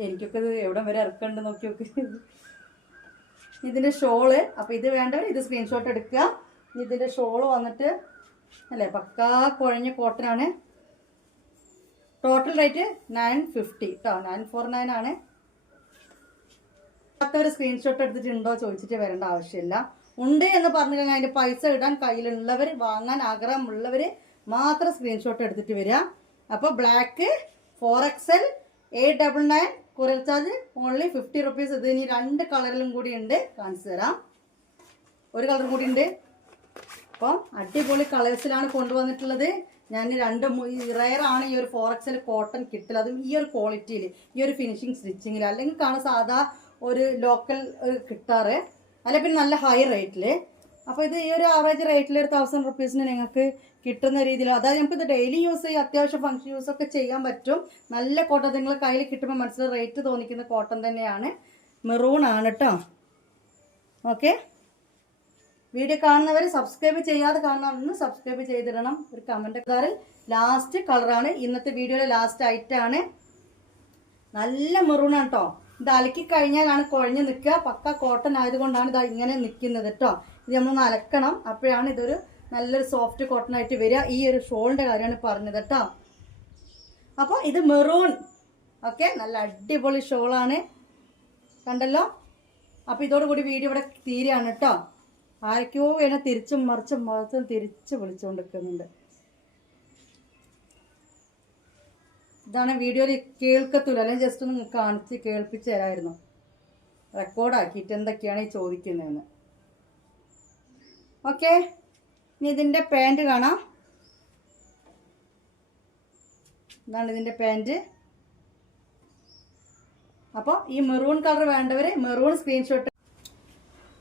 എനിക്കൊക്കെ ഇത് എവിടെ വരെ ഇറക്കണ്ട് നോക്കി നോക്കി. ഇതിൻ്റെ ഷോള്, അപ്പോൾ ഇത് വേണ്ടവർ ഇത് സ്ക്രീൻഷോട്ട് എടുക്കുക. ഇതിൻ്റെ ഷോള് വന്നിട്ട് അല്ലേ പക്കാ കുഴഞ്ഞ കോട്ടനാണ്. ടോട്ടൽ റേറ്റ് 950 കേട്ടോ. 949 ആണ്. ഒരു സ്ക്രീൻഷോട്ട് എടുത്തിട്ടുണ്ടോ ചോദിച്ചിട്ട് വരേണ്ട ആവശ്യമില്ല. ഉണ്ട് എന്ന് പറഞ്ഞു കഴിഞ്ഞാൽ അതിൻ്റെ പൈസ ഇടാൻ കയ്യിലുള്ളവർ, വാങ്ങാൻ ആഗ്രഹമുള്ളവർ മാത്രം സ്ക്രീൻഷോട്ട് എടുത്തിട്ട് വരിക. അപ്പോൾ black 4XL 899 courier charge only 50 rupees. ഇത് ഇനി 2 കളറിലും കൂടി ഉണ്ട്, കാണിച്ചു തരാം. ഒരു കളർ കൂടി ഉണ്ട്. അപ്പോൾ അടിപൊളി കളേഴ്സിലാണ് കൊണ്ടുവന്നിട്ടുള്ളത്. ഞാൻ റയറാണ് ഈ ഒരു 4XL കോട്ടൺ കിട്ടൽ, അതും ഈ ഒരു ക്വാളിറ്റിയിൽ, ഈ ഒരു ഫിനിഷിങ് സ്റ്റിച്ചിങ്ങിൽ. അല്ലെങ്കിൽ കാണാൻ സാധാ ഒരു ലോക്കൽ കിട്ടാറ്, അല്ലെ പിന്നെ നല്ല ഹൈ റേറ്റിൽ. അപ്പോൾ ഇത് ഈ ഒരു ആവറേജ് റേറ്റിൽ ഒരു 1000 റുപ്പീസിന് നിങ്ങൾക്ക് കിട്ടുന്ന രീതിയിൽ, അതായത് നമുക്കിത് ഡെയിലി യൂസ് ചെയ്യുക, അത്യാവശ്യം ഫംഗ്ഷൻ യൂസ് ഒക്കെ ചെയ്യാൻ പറ്റും. നല്ല കോട്ടൺ നിങ്ങൾ കയ്യിൽ കിട്ടുമ്പോൾ മനസ്സിൽ റേറ്റ് തോന്നിക്കുന്ന കോട്ടൺ തന്നെയാണ്. മെറൂൺ ആണ് കേട്ടോ. ഓക്കെ, വീഡിയോ കാണുന്നവർ സബ്സ്ക്രൈബ് ചെയ്യാതെ കാണുന്നവരൊന്ന് സബ്സ്ക്രൈബ് ചെയ്തിടണം. ഒരു കമൻറ്റ് കാറിൽ ലാസ്റ്റ് കളറാണ് ഇന്നത്തെ വീഡിയോയിലെ ലാസ്റ്റ് ഐറ്റമാണ്. നല്ല മെറൂണാണ് കേട്ടോ. ഇത് അലക്കി കഴിഞ്ഞാലാണ് കുഴഞ്ഞ് നിൽക്കുക. പക്ക കോട്ടൺ ആയതുകൊണ്ടാണ് ഇത് ഇങ്ങനെ നിൽക്കുന്നത് കേട്ടോ. ഇത് നമ്മളൊന്ന് അലക്കണം, അപ്പോഴാണ് ഇതൊരു നല്ലൊരു സോഫ്റ്റ് കോട്ടൺ ആയിട്ട് വരിക. ഈ ഒരു ഷോളിൻ്റെ കാര്യമാണ് പറഞ്ഞത് കേട്ടോ. അപ്പോൾ ഇത് മെറൂൺ. ഓക്കെ, നല്ല അടിപൊളി ഷോളാണ്, കണ്ടല്ലോ. അപ്പോൾ ഇതോടുകൂടി വീഡിയോ ഇവിടെ തീരെയാണ് കേട്ടോ. ആരൊക്കെയോ എന്നെ തിരിച്ചും മറിച്ചും തിരിച്ച് വിളിച്ചുകൊണ്ടിരിക്കുന്നുണ്ട്. ഇതാണ് വീഡിയോയിൽ കേൾക്കത്തില്ല, അല്ലെങ്കിൽ ജസ്റ്റ് ഒന്ന് കാണിച്ച് കേൾപ്പിച്ച് തരാമായിരുന്നു, റെക്കോർഡാക്കിയിട്ട് എന്തൊക്കെയാണ് ഈ ചോദിക്കുന്നതെന്ന്. ഓക്കെ, ഇനി ഇതിൻ്റെ പാൻറ് കാണാം. ഇതാണ് ഇതിൻ്റെ പാൻറ്. അപ്പോൾ ഈ മെറൂൺ കളർ വേണ്ടവർ മെറൂൺ സ്ക്രീൻഷോട്ട്.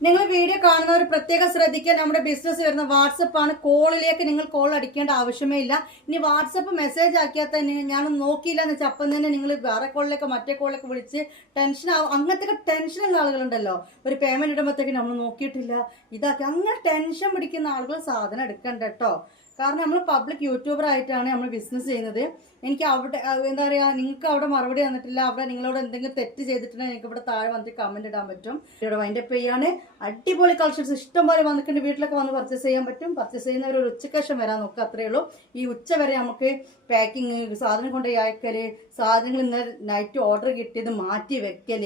നിങ്ങൾ വീഡിയോ കാണുന്നവർ പ്രത്യേകം ശ്രദ്ധിക്കുക. നമ്മുടെ ബിസിനസ് വരുന്ന വാട്സപ്പാണ്. കോളിലേക്ക് നിങ്ങൾ കോൾ അടിക്കേണ്ട ആവശ്യമേ ഇല്ല. ഇനി വാട്സപ്പ് മെസ്സേജ് ആക്കിയാൽ തന്നെ ഞാൻ നോക്കിയില്ല എന്ന് വെച്ചാൽ അപ്പം തന്നെ നിങ്ങൾ വേറെ കോളിലേക്ക് മറ്റേ കോളിലേക്ക് വിളിച്ച് ടെൻഷൻ ആവും. അങ്ങനത്തെ ടെൻഷനുള്ള ആളുകളുണ്ടല്ലോ, ഒരു പേയ്മെന്റ് ഇടുമ്പോഴത്തേക്ക് നമ്മൾ നോക്കിയിട്ടില്ല ഇതാക്കി, അങ്ങനെ ടെൻഷൻ പിടിക്കുന്ന ആളുകൾ സാധനം എടുക്കണ്ട കേട്ടോ. കാരണം നമ്മൾ പബ്ലിക് യൂട്യൂബർ ആയിട്ടാണ് നമ്മൾ ബിസിനസ് ചെയ്യുന്നത്. എനിക്ക് അവിടെ എന്താ പറയുക, നിങ്ങൾക്ക് അവിടെ മറുപടി തന്നിട്ടില്ല, അവിടെ നിങ്ങളോട് എന്തെങ്കിലും തെറ്റ് ചെയ്തിട്ടുണ്ടെങ്കിൽ എനിക്ക് ഇവിടെ താഴെ വന്നിട്ട് കമൻറ്റ് ഇടാൻ പറ്റും. ഇവിടെ വൈൻഡപ്പ് ചെയ്യാണ്. അടിപൊളി കളക്ഷൻസ് ഇഷ്ടം പോലെ വന്നിട്ടുണ്ട്. വീട്ടിലൊക്കെ വന്ന് പർച്ചേസ് ചെയ്യാൻ പറ്റും. പർച്ചേസ് ചെയ്യുന്നവർ ഒരു ഉച്ചക്കശം വരാൻ നോക്കുക, അത്രയേ ഉള്ളൂ. ഈ ഉച്ച വരെ നമുക്ക് പാക്കിങ്, സാധനം കൊണ്ട് അയക്കൽ, സാധനങ്ങൾ ഇന്ന് നൈറ്റ് ഓർഡർ കിട്ടിയത് മാറ്റി വെക്കൽ,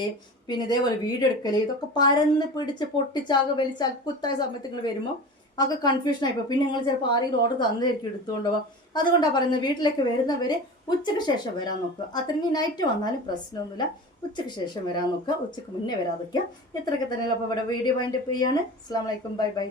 പിന്നെ ഇതേപോലെ വീഡിയോ എടുക്കൽ, ഇതൊക്കെ പരന്ന് പിടിച്ച് പൊട്ടിച്ചാകെ വലിച്ച് അൽക്കുത്തായ സമയത്ത് നിങ്ങൾ വരുമ്പോൾ അതൊക്കെ കൺഫ്യൂഷൻ ആയിപ്പോൾ. പിന്നെ നിങ്ങൾ ചിലപ്പോൾ ആരെങ്കിലും ഓർഡർ തന്നതായിരിക്കും എടുത്തുകൊണ്ട് പോകാം. അതുകൊണ്ടാണ് പറയുന്നത്, വീട്ടിലേക്ക് വരുന്നവർ ഉച്ചയ്ക്ക് ശേഷം വരാൻ നോക്കുക. അത്രയും നൈറ്റ് വന്നാലും പ്രശ്നമൊന്നുമില്ല, ഉച്ചയ്ക്ക് ശേഷം വരാൻ നോക്കുക, ഉച്ചയ്ക്ക് മുന്നേ വരാതിരിക്കുക. ഇത്രയൊക്കെ തന്നെയല്ല. അപ്പോൾ ഇവിടെ വീഡിയോ വൈൻഡപ്പ് ചെയ്യാണ്. അസ്സലാമു അലൈക്കും, ബൈ ബൈ.